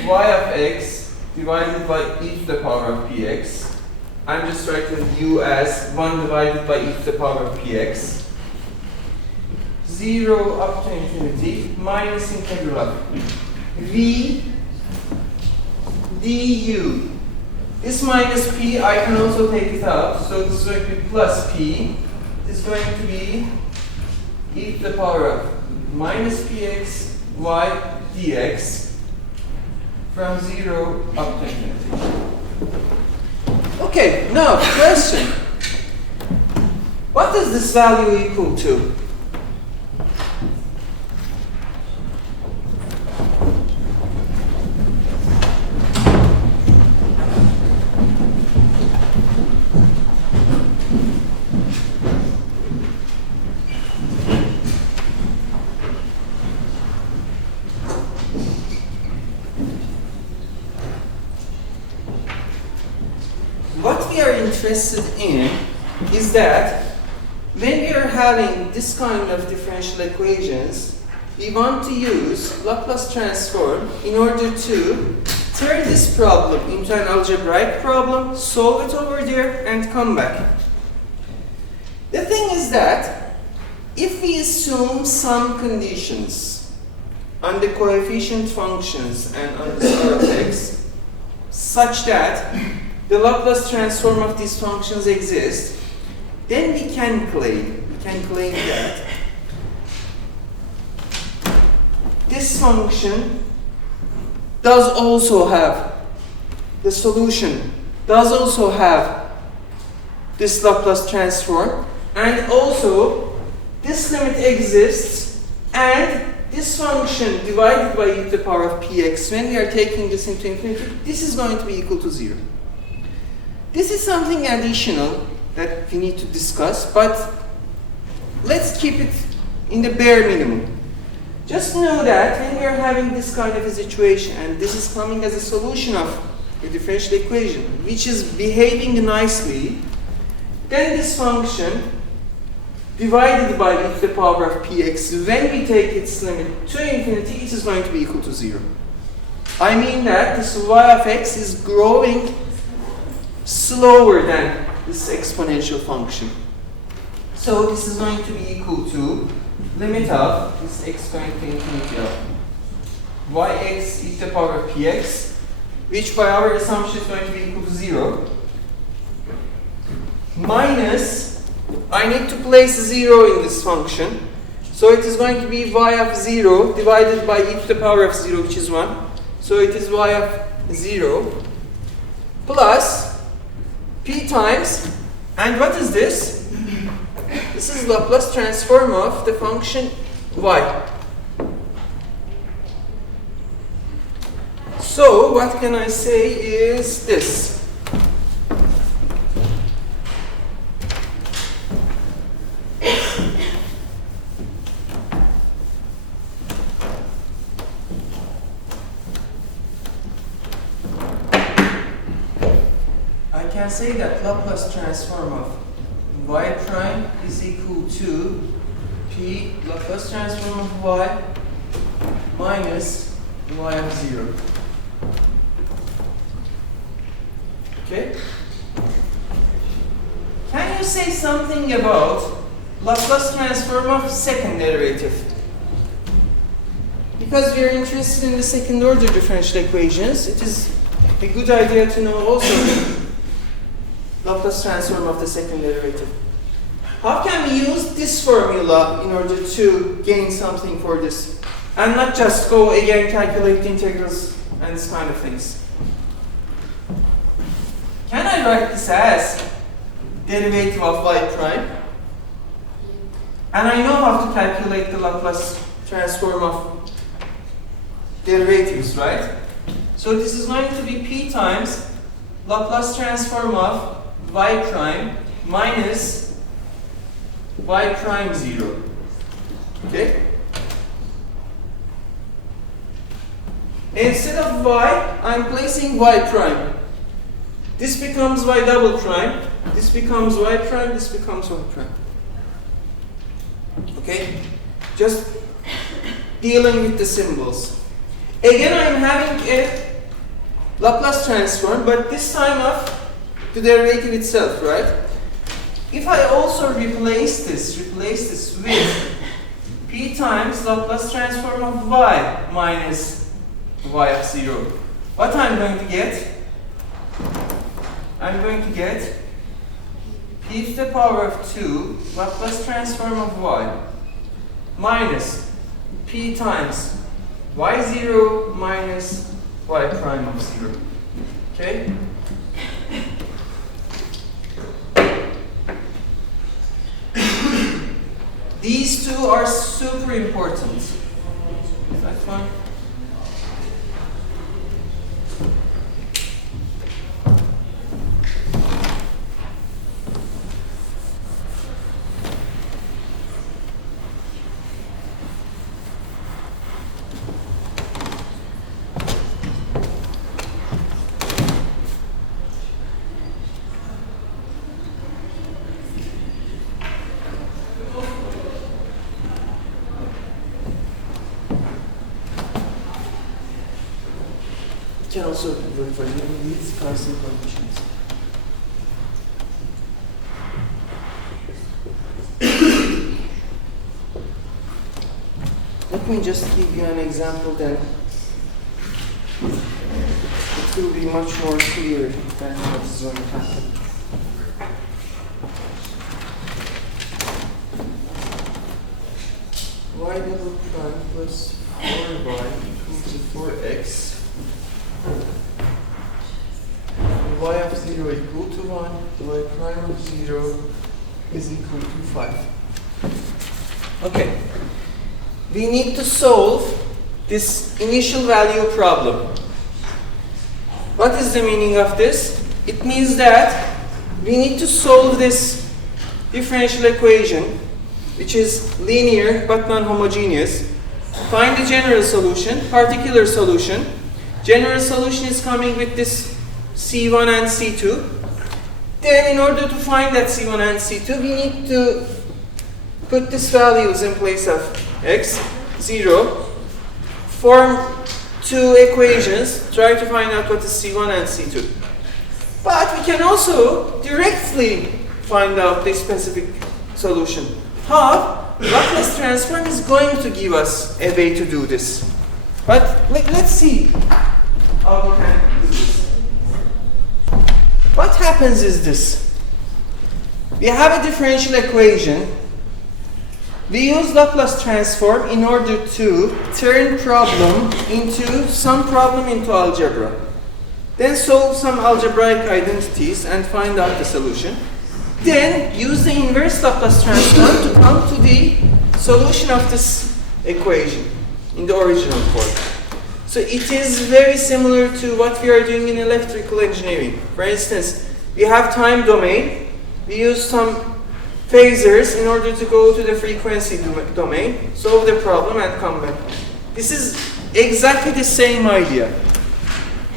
y of x divided by e to the power of px. I'm just writing u as 1 divided by e to the power of px. 0 up to infinity minus integral of v du. This minus p, I can also take it out. So this is going to be plus p. This is going to be e to the power of minus px y dx from 0 up to infinity. Okay, now question. What is this value equal to? What we are interested in is that when we are having this kind of differential equations, we want to use Laplace transform in order to turn this problem into an algebraic problem, solve it over there, and come back. The thing is that if we assume some conditions on the coefficient functions and on the square of x such that the Laplace transform of these functions exists, then we can claim that this function does also have, the solution does also have this Laplace transform, and also this limit exists, and this function divided by e to the power of px, when we are taking this into infinity, this is going to be equal to 0. This is something additional that we need to discuss, but let's keep it in the bare minimum. Just know that when we are having this kind of a situation, and this is coming as a solution of a differential equation, which is behaving nicely, then this function divided by e to the power of px, when we take its limit to infinity, it is going to be equal to 0. I mean that this y of x is growing slower than this exponential function. So this is going to be equal to limit of this x going to infinity of yx e to the power of px, which by our assumption is going to be equal to 0, minus, I need to place 0 in this function, so it is going to be y of 0 divided by e to the power of 0, which is 1. So it is y of 0 plus p times, and what is this? This is Laplace transform of the function y. So what can I say is this. I can say that Laplace transform of y prime is equal to p Laplace transform of y minus y of 0. Okay? Can you say something about Laplace transform of second derivative? Because we are interested in the second order differential equations, it is a good idea to know also the Laplace transform of the second derivative. How can we use this formula in order to gain something for this? And not just go again calculate the integrals and this kind of things. Can I write this as derivative of y prime? And I know how to calculate the Laplace transform of derivatives, right? So this is going to be p times Laplace transform of y prime minus y prime 0. Okay? Instead of y, I'm placing y prime. This becomes y double prime. This becomes y prime. This becomes y prime. Okay? Just dealing with the symbols. Again, I'm having a Laplace transform, but this time of the derivative itself, right? If I also replace this with p times Laplace transform of y minus y of 0, what I'm going to get? I'm going to get p to the power of 2 Laplace transform of y minus p times y0 minus y prime of 0. Okay? These two are super important. Is that fun? Can also verify these constant conditions. Let me just give you an example, then it will be much more clear than what is going to happen. Y double prime plus 4y equals to 4x. Y of 0 equal to 1, y prime of 0 is equal to 5. Okay. We need to solve this initial value problem. What is the meaning of this? It means that we need to solve this differential equation, which is linear but non-homogeneous. Find the general solution, particular solution. General solution is coming with this C1 and C2. Then in order to find that C1 and C2, we need to put these values in place of x, 0, form two equations, try to find out what is C1 and C2. But we can also directly find out the specific solution. How? Laplace transform is going to give us a way to do this. But let's see how we can do this. What happens is this. We have a differential equation. We use Laplace transform in order to turn problem into some problem into algebra. Then solve some algebraic identities and find out the solution. Then use the inverse Laplace transform to come to the solution of this equation in the original form. So it is very similar to what we are doing in electrical engineering. For instance, we have time domain. We use some phasors in order to go to the frequency domain, solve the problem and come back. This is exactly the same idea.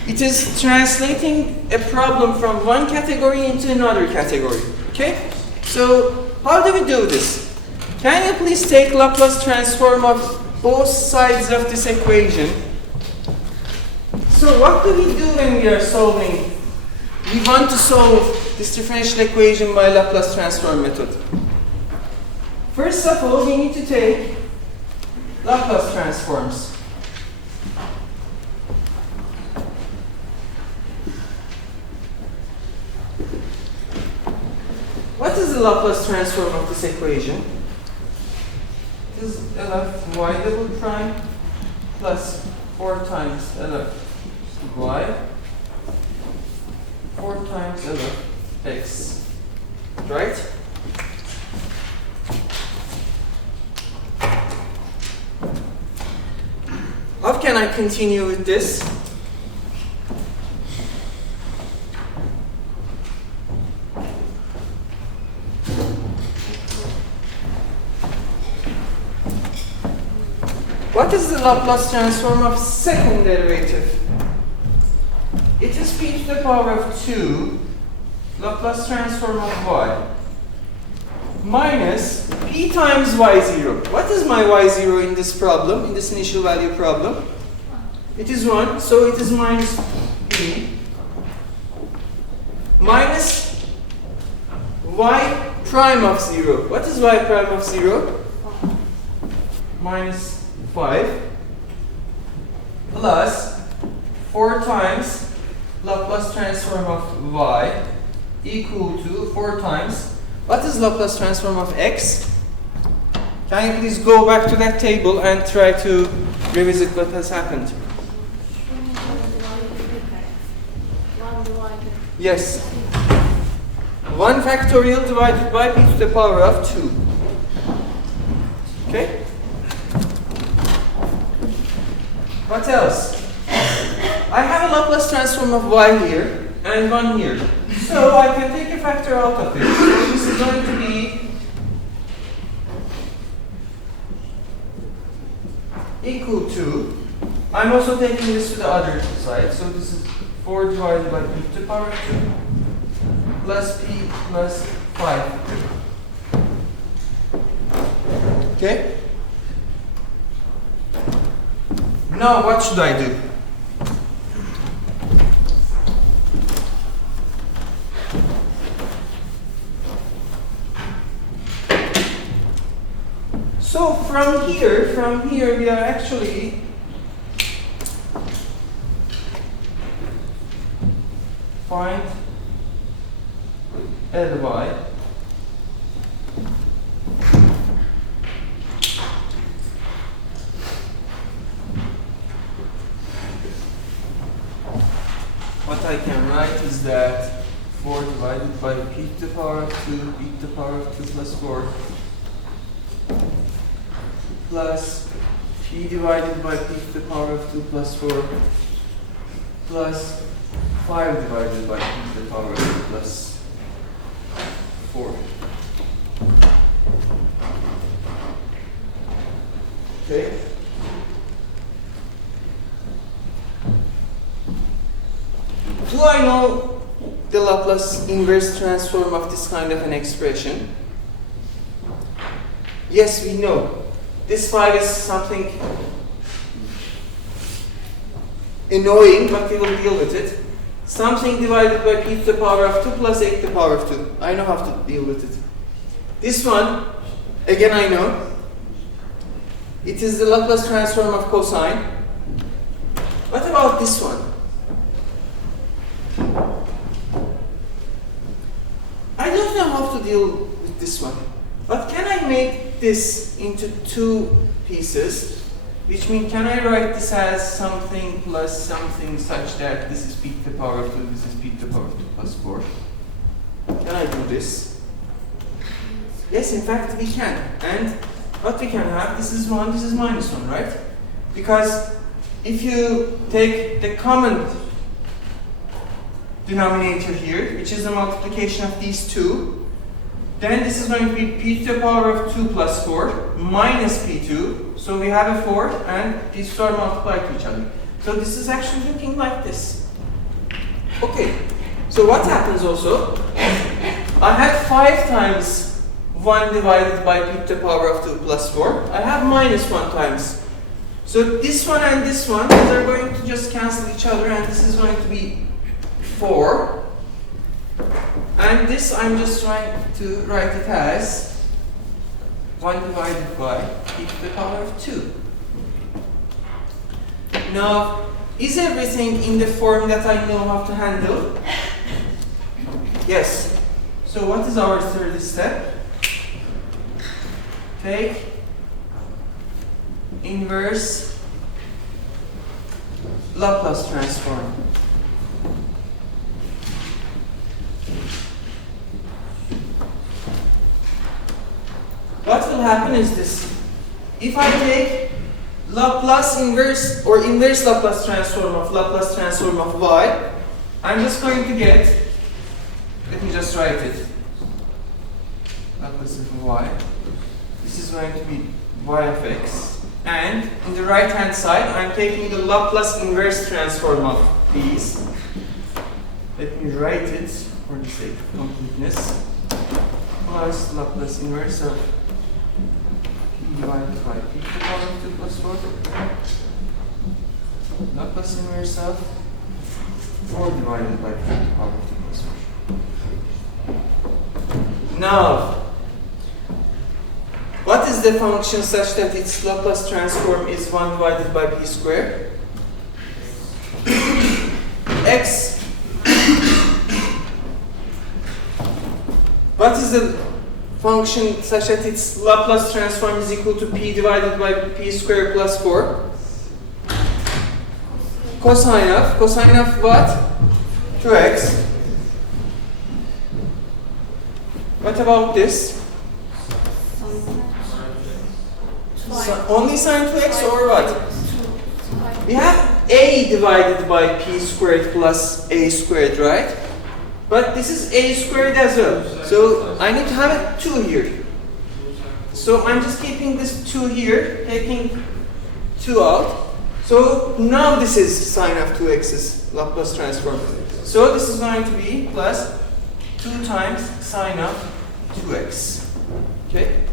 It is translating a problem from one category into another category. Okay? So how do we do this? Can you please take Laplace transform of both sides of this equation? So what do we do when we are solving? We want to solve this differential equation by Laplace transform method. First of all, we need to take Laplace transforms. What is the Laplace transform of this equation? It is LF y double prime plus 4 times LF y 4 times LF x. Right? How can I continue with this? What is the Laplace transform of second derivative? It is p to the power of 2 Laplace transform of y minus p times y0. What is my y0 in this problem, in this initial value problem? It is 1, so it is minus p minus y prime of 0. What is y prime of 0? Minus 5 plus 4 times Laplace transform of y equal to 4 times. What is Laplace transform of x? Can you please go back to that table and try to revisit what has happened? Yes. 1 factorial divided by p to the power of 2. Okay? What else? I have a Laplace transform of y here and 1 here. So I can take a factor out of it. So this is going to be equal to, I'm also taking this to the other side, so this is 4 divided by p to the power of 2 plus p plus 5. Okay? Now what should I do? So from here we are actually find Ly. What I can write is that 4 divided by p to the power of 2, p to the power of 2 plus 4 plus p divided by p to the power of 2 plus 4 plus 5 divided by p to the power of 2 plus 4. Okay? Do I know the Laplace inverse transform of this kind of an expression? Yes, we know. This 5 is something annoying, but we will deal with it. Something divided by p to the power of 2 plus 8 to the power of 2. I know how to deal with it. This one, again I know. It is the Laplace transform of cosine. What about this one? I don't know how to deal with this one. But can I make this into 2 pieces? Which means, can I write this as something plus something such that this is p to the power of 2, this is p to the power of 2 plus 4? Can I do this? Yes, in fact we can. And what we can have, this is 1, this is minus 1, right? Because if you take the common denominator here, which is the multiplication of these two, then this is going to be p to the power of 2 plus 4 minus p2. So we have a 4 and these two are multiplied to each other. So this is actually looking like this. Okay, so what happens also? I had 5 times 1 divided by p to the power of 2 plus 4. I have minus 1 times. So this one and this one, they're going to just cancel each other, and this is going to be 4. And this, I'm just trying to write it as 1 divided by p to the power of 2. Now, is everything in the form that I know how to handle? Yes. So what is our third step? Take inverse Laplace transform. What will happen is this. If I take Laplace inverse or inverse Laplace transform of y, I'm just going to get, let me just write it. Laplace of y. This is going to be y of x And in the right hand side, I'm taking the Laplace inverse transform of these. Let me write it for the sake of completeness. Plus Laplace inverse of p divided by p to the power of 2 plus 4. Laplace inverse of 4 divided by p to the power of 2 plus 4. Now, what is the function such that its Laplace transform is 1 divided by p squared? X. What is the function such that its Laplace transform is equal to p divided by p squared plus 4? Cosine of what? 2x. What about this? Only sine 2x or what? We have a divided by p squared plus a squared, right? But this is a squared as well. So I need to have a 2 here. So I'm just keeping this 2 here, taking 2 out. So now this is sine of 2x's Laplace transform. So this is going to be plus 2 times sine of 2x. Okay?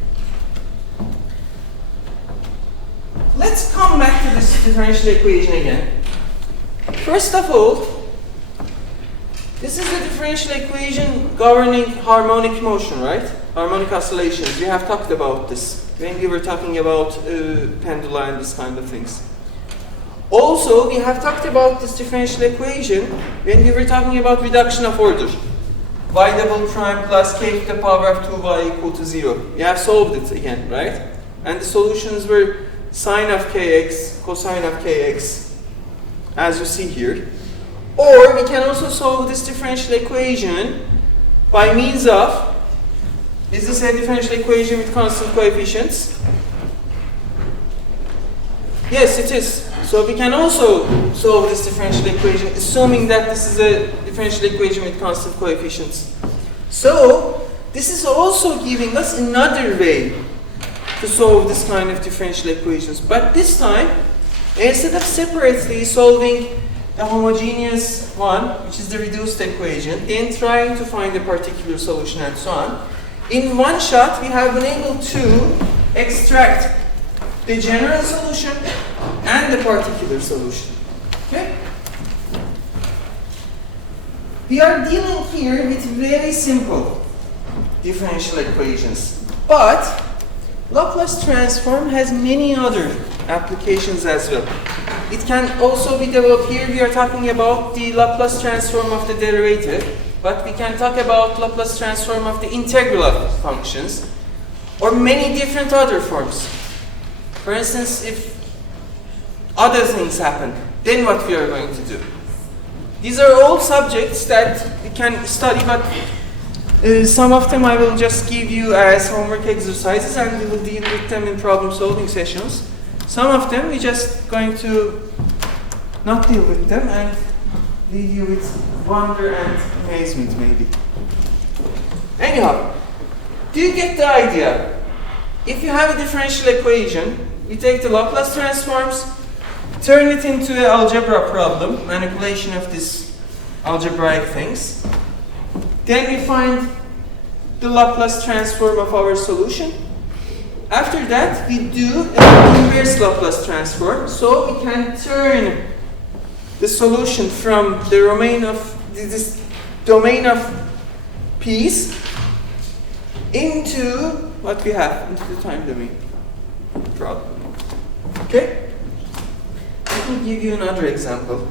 Let's come back to this differential equation again. First of all, this is the differential equation governing harmonic motion, right? Harmonic oscillations. We have talked about this when we were talking about pendula and this kind of things. Also, we have talked about this differential equation when we were talking about reduction of order. Y double prime plus k to the power of 2y equal to 0. We have solved it again, right? And the solutions were sine of kx, cosine of kx, as you see here. Or we can also solve this differential equation by means of, is this a differential equation with constant coefficients? Yes, it is. So we can also solve this differential equation, assuming that this is a differential equation with constant coefficients. So this is also giving us another way to solve this kind of differential equations. But this time, instead of separately solving the homogeneous one, which is the reduced equation, then trying to find a particular solution and so on, in one shot we have been able to extract the general solution and the particular solution. Okay? We are dealing here with very simple differential equations, but Laplace transform has many other applications as well. It can also be developed. Here we are talking about the Laplace transform of the derivative, but we can talk about Laplace transform of the integral of functions, or many different other forms. For instance, if other things happen, then what we are going to do? These are all subjects that we can study, but some of them I will just give you as homework exercises and we will deal with them in problem solving sessions. Some of them we're just going to not deal with them and leave you with wonder and amazement maybe. Anyhow, do you get the idea? If you have a differential equation, you take the Laplace transforms, turn it into an algebra problem, manipulation of these algebraic things. Then we find the Laplace transform of our solution. After that, we do an inverse Laplace transform, so we can turn the solution from the domain of this domain of p's into what we have, into the time domain problem. Okay? Let me give you another example.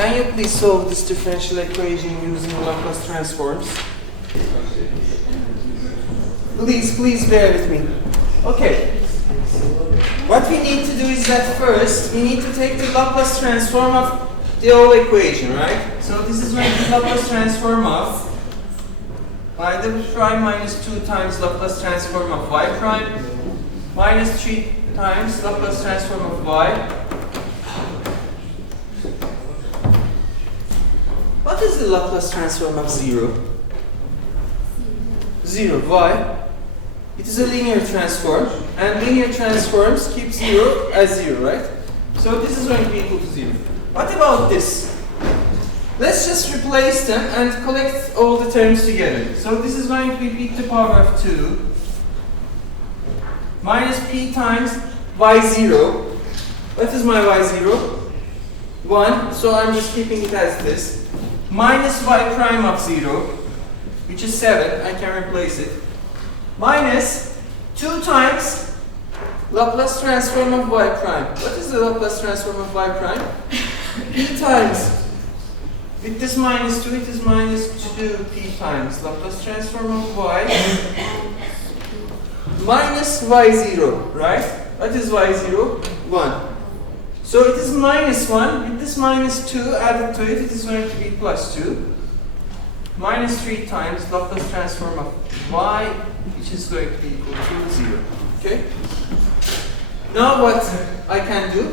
Can you please solve this differential equation using Laplace transforms? Please bear with me. Okay. What we need to do is that first we need to take the Laplace transform of the whole equation, right? So this is going to be Laplace transform of y prime minus 2 times Laplace transform of y prime minus 3 times Laplace transform of y. What is the Laplace transform of 0? 0. Why? It is a linear transform, and linear transforms keep 0 as 0, right? So this is going to be equal to 0. What about this? Let's just replace them and collect all the terms together. So this is going to be p to the power of 2 minus p times y0. What is my y0? 1, so I'm just keeping it as this. Minus y prime of 0, which is 7, I can replace it. Minus 2 times Laplace transform of y prime. What is the Laplace transform of y prime? P times. With this minus 2, it is minus 2p times Laplace transform of y minus y0, right? What is y0? 1. So it is minus 1. With this minus 2 added to it, it is going to be plus 2. Minus 3 times Laplace transform of y, which is going to be equal to 0. Okay? Now what I can do?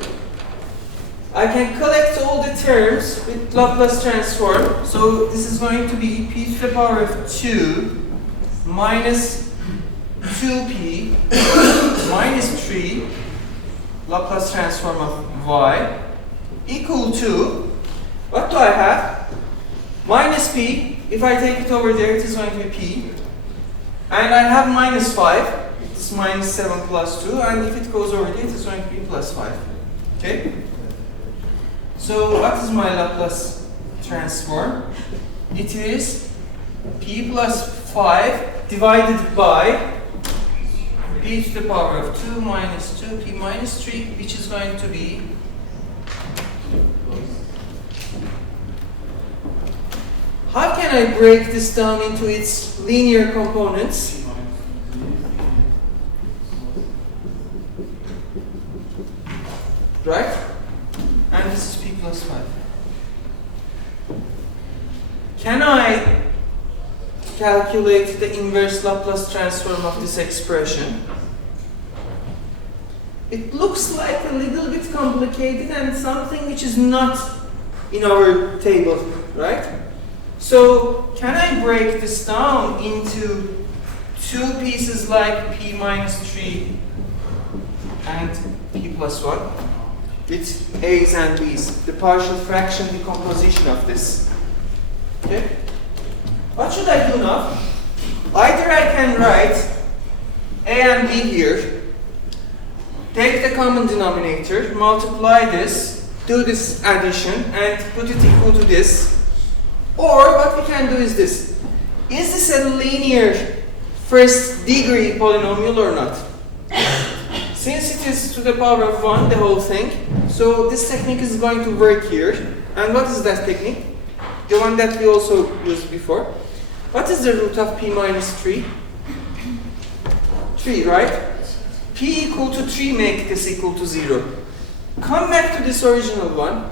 I can collect all the terms with Laplace transform. So this is going to be p to the power of 2 minus 2p minus 3 Laplace transform of y equal to, what do I have? Minus p. If I take it over there, it is going to be p. And I have minus 5. It is minus 7 plus 2. And if it goes over there, it is going to be plus 5. Okay? So what is my Laplace transform? It is p plus 5 divided by p to the power of 2 minus 2p minus 3, which is going to be how can I break this down into its linear components? Right? And this is p plus 5. Can I calculate the inverse Laplace transform of this expression? It looks like a little bit complicated and something which is not in our table, right? So can I break this down into two pieces like p minus 3 and p plus 1 with a's and b's, the partial fraction decomposition of this? Okay? What should I do now? Either I can write a and b here, take the common denominator, multiply this, do this addition, and put it equal to this. Or what we can do is this. Is this a linear first degree polynomial or not? Since it is to the power of 1, the whole thing, so this technique is going to work here. And what is that technique? The one that we also used before. What is the root of p minus 3? 3, right? P equal to 3 make this equal to 0. Come back to this original one.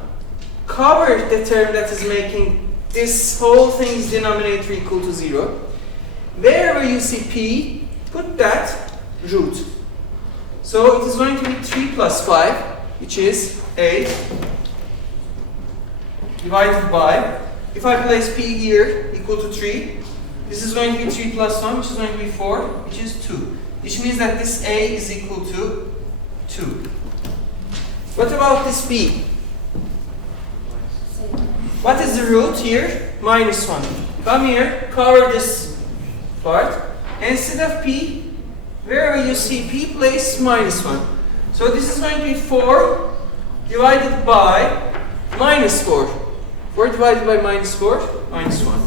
Cover the term that is making this whole thing's denominator equal to 0. Wherever you see p, put that root. So it is going to be 3 plus 5, which is 8, divided by, if I place p here equal to 3, this is going to be 3 plus 1, which is going to be 4, which is 2. Which means that this a is equal to 2. What about this p? What is the root here? Minus 1. Come here, cover this part. Instead of p, wherever you see p, place minus 1. So this is going to be 4 divided by minus 4. 4 divided by minus 4, minus 1.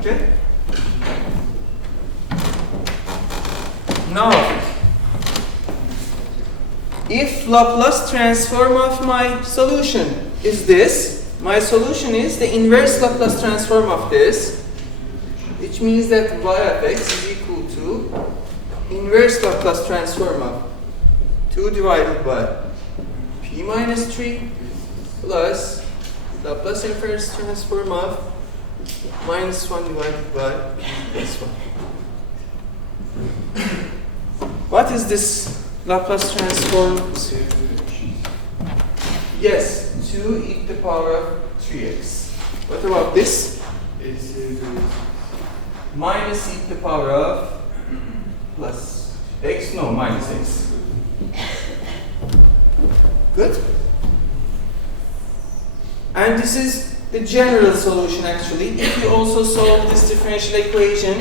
Okay? Now, if Laplace transform of my solution is this, my solution is the inverse Laplace transform of this, which means that y of x is equal to inverse Laplace transform of 2 divided by p minus 3 plus Laplace inverse transform of minus 1 divided by p plus 1. What is this Laplace transform? Yes, 2 e to the power of 3x. What about this? Minus e to the power of plus x, no, minus x. Good? And this is the general solution actually. If you also solve this differential equation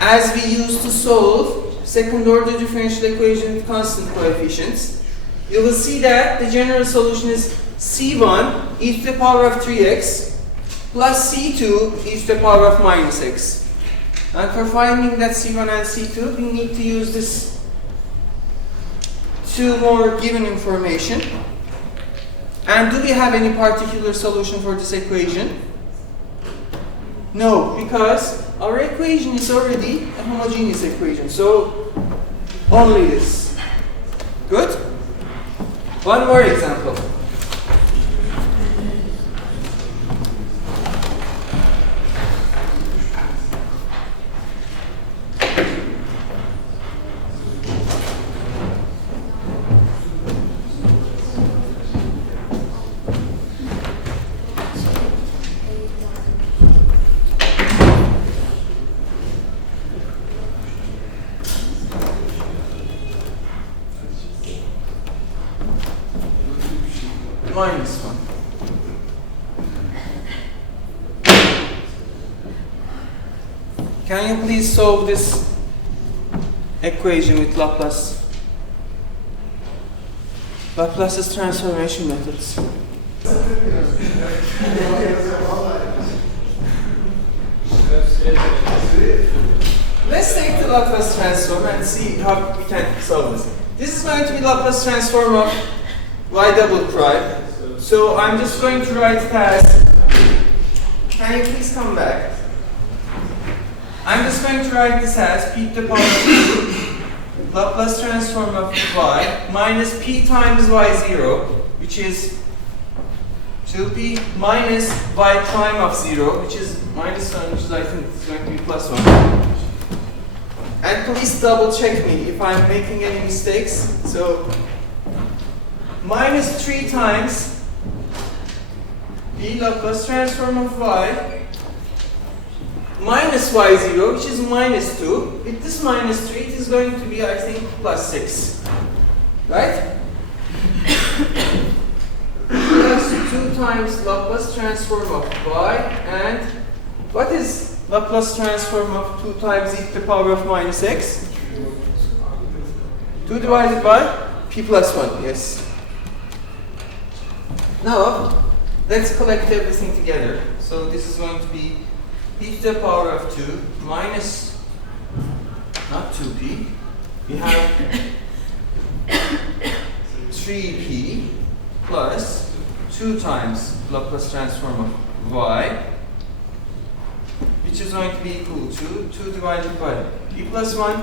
as we used to solve second order differential equation with constant coefficients, you will see that the general solution is c1 e to the power of 3x plus c2 e to the power of minus x. And for finding that c1 and c2, we need to use this two more given information. And do we have any particular solution for this equation? No, because our equation is already a homogeneous equation. So only this. Good? One more example. Minus 1. Can you please solve this equation with Laplace's transformation methods? Let's take the Laplace transform and see how we can solve this. This is going to be Laplace transform of y double prime. So I'm just going to write it as, can you please come back? I'm just going to write this as p to the power of 2 Laplace transform of y minus p times y0, which is 2p minus y prime of 0, which is minus 1, which is I think is going to be plus 1. And please double check me if I'm making any mistakes. So minus 3 times p Laplace transform of y minus y0, which is minus 2. With this minus 3, it is going to be, I think, plus 6. Right? Plus 2 times Laplace transform of y, and what is Laplace transform of 2 times e to the power of minus x? 2 divided by p plus 1, yes. Now, let's collect everything together. So this is going to be e to the power of 2 minus, not 2p, we have 3p plus 2 times Laplace transform of y, which is going to be equal to 2 divided by p plus 1.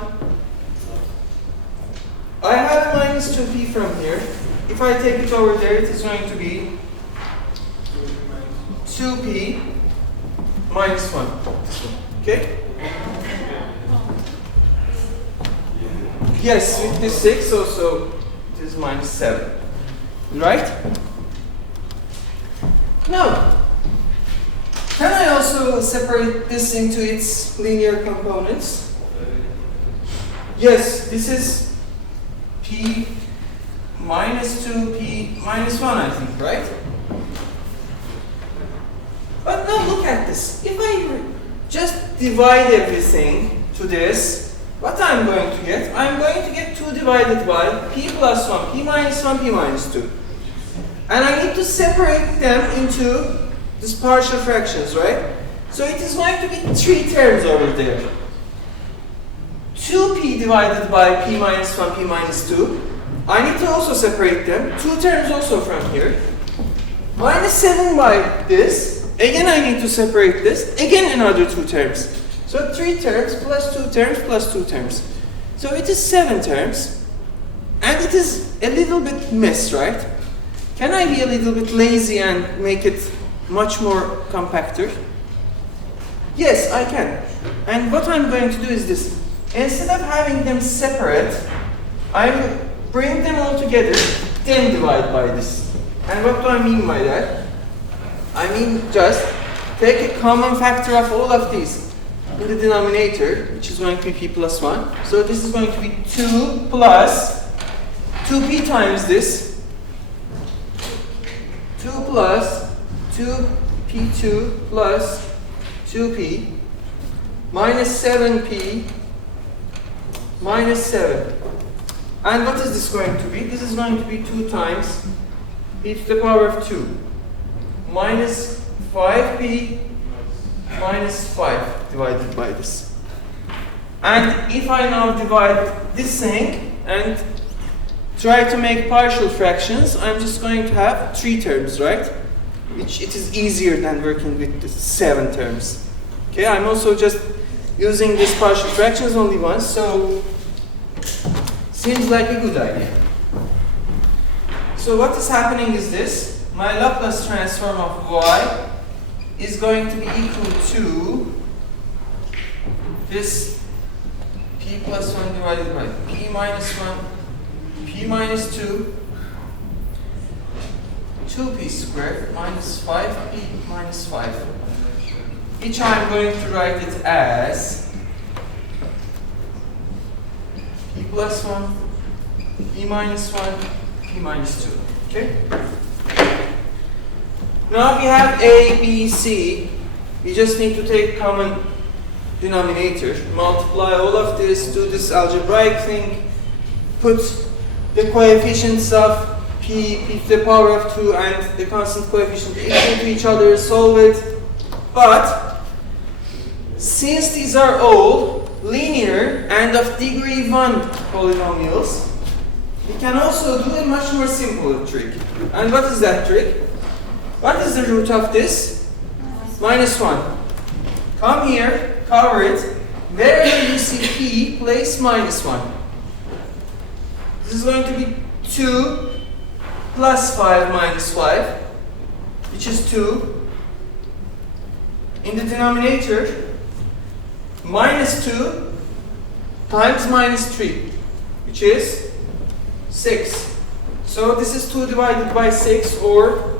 I have minus 2p from here. If I take it over there, it is going to be 2p minus 1. Okay? Yes, with this 6 also, it is minus 7. Right? Now, can I also separate this into its linear components? Yes, this is p minus 2p minus 1, I think, right? But now look at this. If I just divide everything to this, what I'm going to get? I'm going to get 2 divided by p plus 1, p minus 1, p minus 2. And I need to separate them into these partial fractions, right? So it is going to be 3 terms over there. 2p divided by p minus 1, p minus 2, I need to also separate them. 2 terms also from here. Minus 7 by this. Again, I need to separate this. Again, another 2 terms. So 3 terms plus 2 terms plus 2 terms. So it is 7 terms. And it is a little bit mess, right? Can I be a little bit lazy and make it much more compactor? Yes, I can. And what I'm going to do is this. Instead of having them separate, I will bring them all together, then divide by this. And what do I mean by that? I mean just take a common factor of all of these in the denominator, which is going to be p plus 1. So this is going to be 2 plus 2p times this. 2 plus 2p2 plus 2p minus 7p minus 7. And what is this going to be? This is going to be 2 times p to the power of 2 minus 5p minus 5 divided by this. And if I now divide this thing and try to make partial fractions, I'm just going to have 3 terms, right? Which it is easier than working with the 7 terms. Okay, I'm also just using this partial fractions only once, so seems like a good idea. So what is happening is this. My Laplace transform of y is going to be equal to this p plus 1 divided by p minus 1, p minus 2, 2p squared minus 5p minus 5. Which I'm going to write it as p plus 1, p minus 1, p minus 2. Okay? Now we have a, b, c. We just need to take common denominator, multiply all of this, do this algebraic thing, put the coefficients of p to the power of 2 and the constant coefficient equal to each other, solve it. But since these are all linear and of degree 1 polynomials, we can also do a much more simple trick. And what is that trick? What is the root of this? Minus 1. Come here, cover it. Wherever you see p, place minus 1. This is going to be 2 plus 5 minus 5, which is 2. In the denominator, minus 2 times minus 3, which is 6. So this is 2 divided by 6 or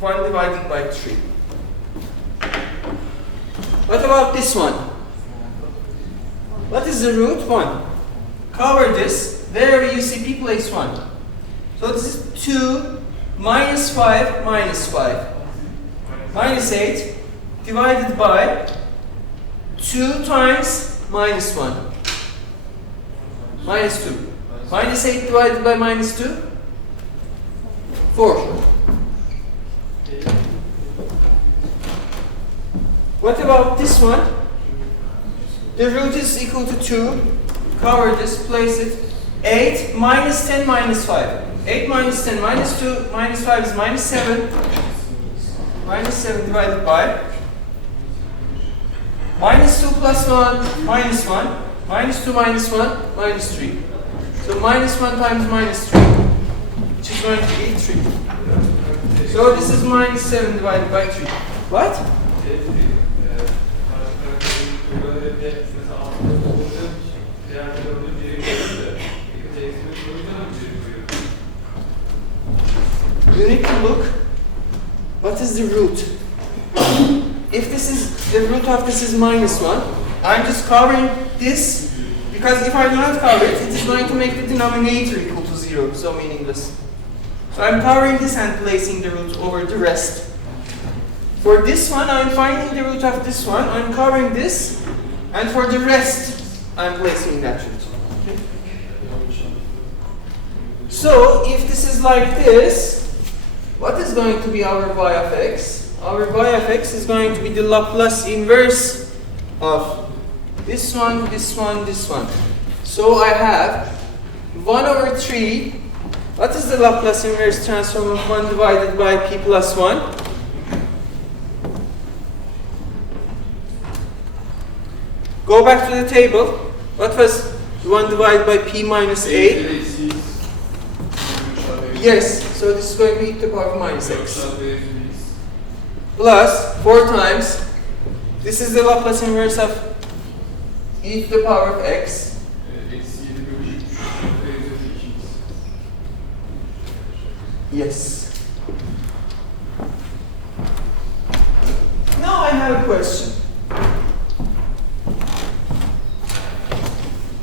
1 divided by 3. What about this one? What is the root? 1. Cover this. Wherever you see p, place 1. So this is 2 minus 5 minus 5. Minus 8 divided by 2 times minus 1. Minus 2. Minus 8 divided by minus 2? 4. What about this one? The root is equal to 2. Cover this, place it. 8 minus 10 minus 5. 8 minus 10 minus 2 minus 5 is minus 7. Minus 7 divided by minus 2 plus 1 minus 1. Minus 2 minus 1 minus 3. So minus 1 times minus 3, which is going to be 3. So this is minus 7 divided by 3. What? You need to look, what is the root? If this is, the root of this is minus 1, I'm just covering this, because if I do not cover it, it is going to make the denominator equal to 0, so meaningless. So I'm covering this and placing the root over the rest. For this one, I'm finding the root of this one, I'm covering this, and for the rest, I'm placing that root. Okay? So, if this is like this, what is going to be our y of x? Our y of x is going to be the Laplace inverse of this one, this one, this one. So I have 1 over 3. What is the Laplace inverse transform of 1 divided by p plus 1? Go back to the table. What was 1 divided by p minus a? Yes, so this is going to be e to the power of minus x. Plus 4 times. This is the Laplace inverse of e to the power of x. Yes. Now I have a question.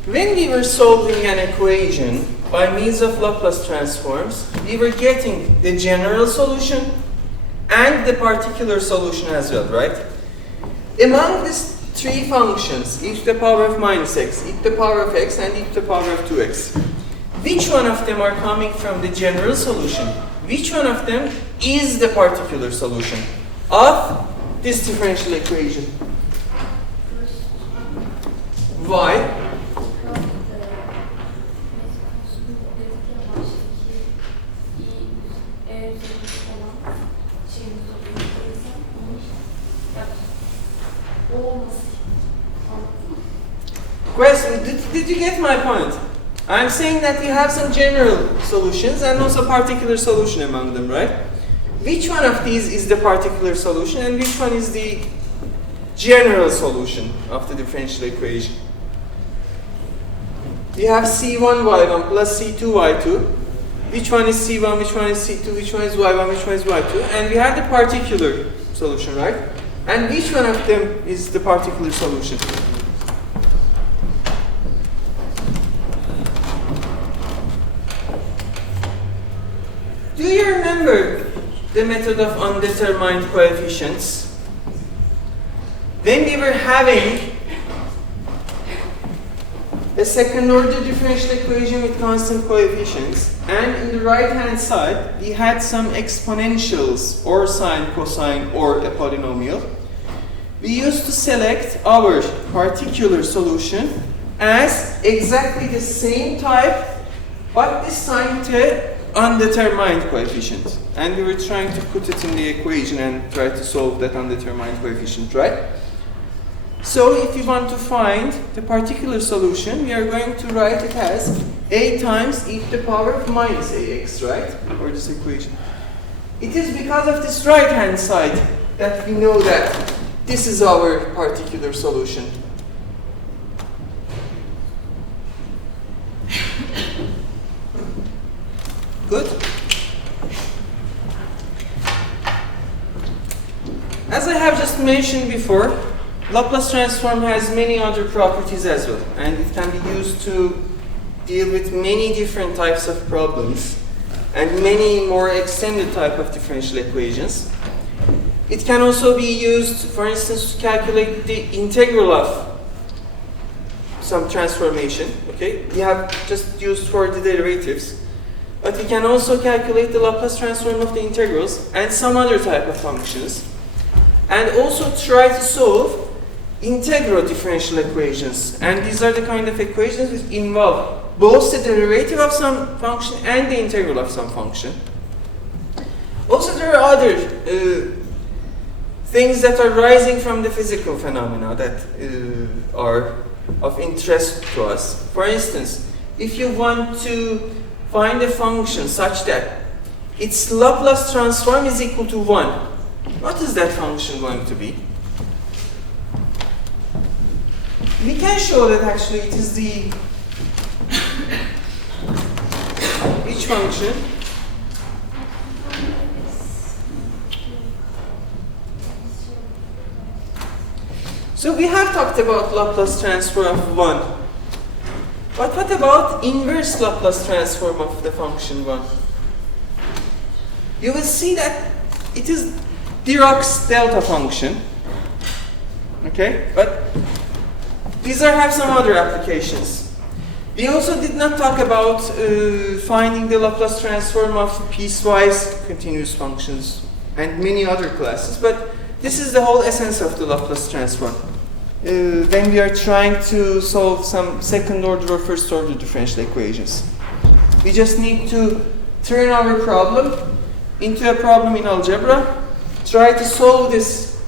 When we were solving an equation by means of Laplace transforms, we were getting the general solution and the particular solution as well, right? Among these three functions, e to the power of minus x, e to the power of x, and e to the power of 2x, which one of them are coming from the general solution? Which one of them is the particular solution of this differential equation? Why? Question, did you get my point? I'm saying that we have some general solutions and also particular solution among them, right? Which one of these is the particular solution and which one is the general solution of the differential equation? We have c1y1 plus c2y2. Which one is c1, which one is c2, which one is y1, which one is y2? And we have the particular solution, right? And which one of them is the particular solution? Do you remember the method of undetermined coefficients? When we were having a second order differential equation with constant coefficients, and in the right hand side we had some exponentials or sine, cosine, or a polynomial, we used to select our particular solution as exactly the same type, but this time to undetermined coefficient. And we were trying to put it in the equation and try to solve that undetermined coefficient, right? So if you want to find the particular solution, we are going to write it as a times e to the power of minus ax, right? Or this equation. It is because of this right hand side that we know that this is our particular solution. Good? As I have just mentioned before, Laplace transform has many other properties as well, and it can be used to deal with many different types of problems and many more extended type of differential equations. It can also be used, for instance, to calculate the integral of some transformation. Okay, we have just used for the derivatives. But we can also calculate the Laplace transform of the integrals and some other type of functions. And also try to solve integral differential equations. And these are the kind of equations which involve both the derivative of some function and the integral of some function. Also, there are other things that are rising from the physical phenomena that are of interest to us. For instance, if you want to find a function such that its Laplace transform is equal to 1. What is that function going to be? We can show that actually it is the which function? So we have talked about Laplace transform of 1. But what about inverse Laplace transform of the function 1? You will see that it is Dirac's delta function. Okay, but these have some other applications. We also did not talk about finding the Laplace transform of piecewise continuous functions and many other classes, but this is the whole essence of the Laplace transform. When we are trying to solve some second order or first order differential equations. We just need to turn our problem into a problem in algebra, try to solve this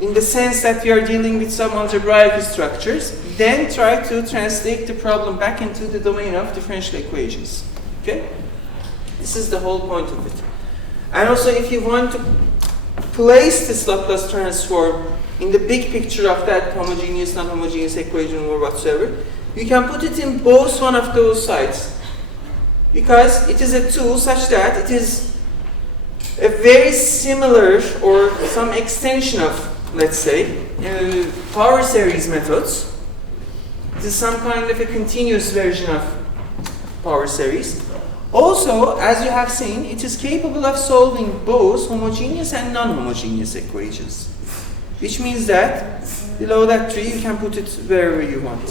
in the sense that we are dealing with some algebraic structures, then try to translate the problem back into the domain of differential equations. Okay? This is the whole point of it. And also, if you want to place this Laplace transform in the big picture of that homogeneous, non-homogeneous equation or whatsoever, you can put it in both one of those sides. Because it is a tool such that it is a very similar or some extension of, let's say, power series methods. It is some kind of a continuous version of power series. Also, as you have seen, it is capable of solving both homogeneous and non-homogeneous equations. Which means that below that tree you can put it wherever you want.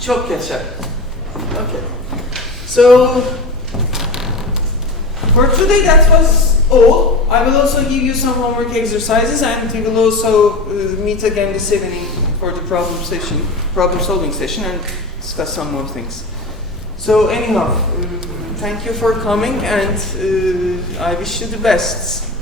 Çok yaşa. Okay. So, for today that was all. I will also give you some homework exercises, and we will also meet again this evening for the problem solving session, and discuss some more things. So anyhow, thank you for coming, and I wish you the best.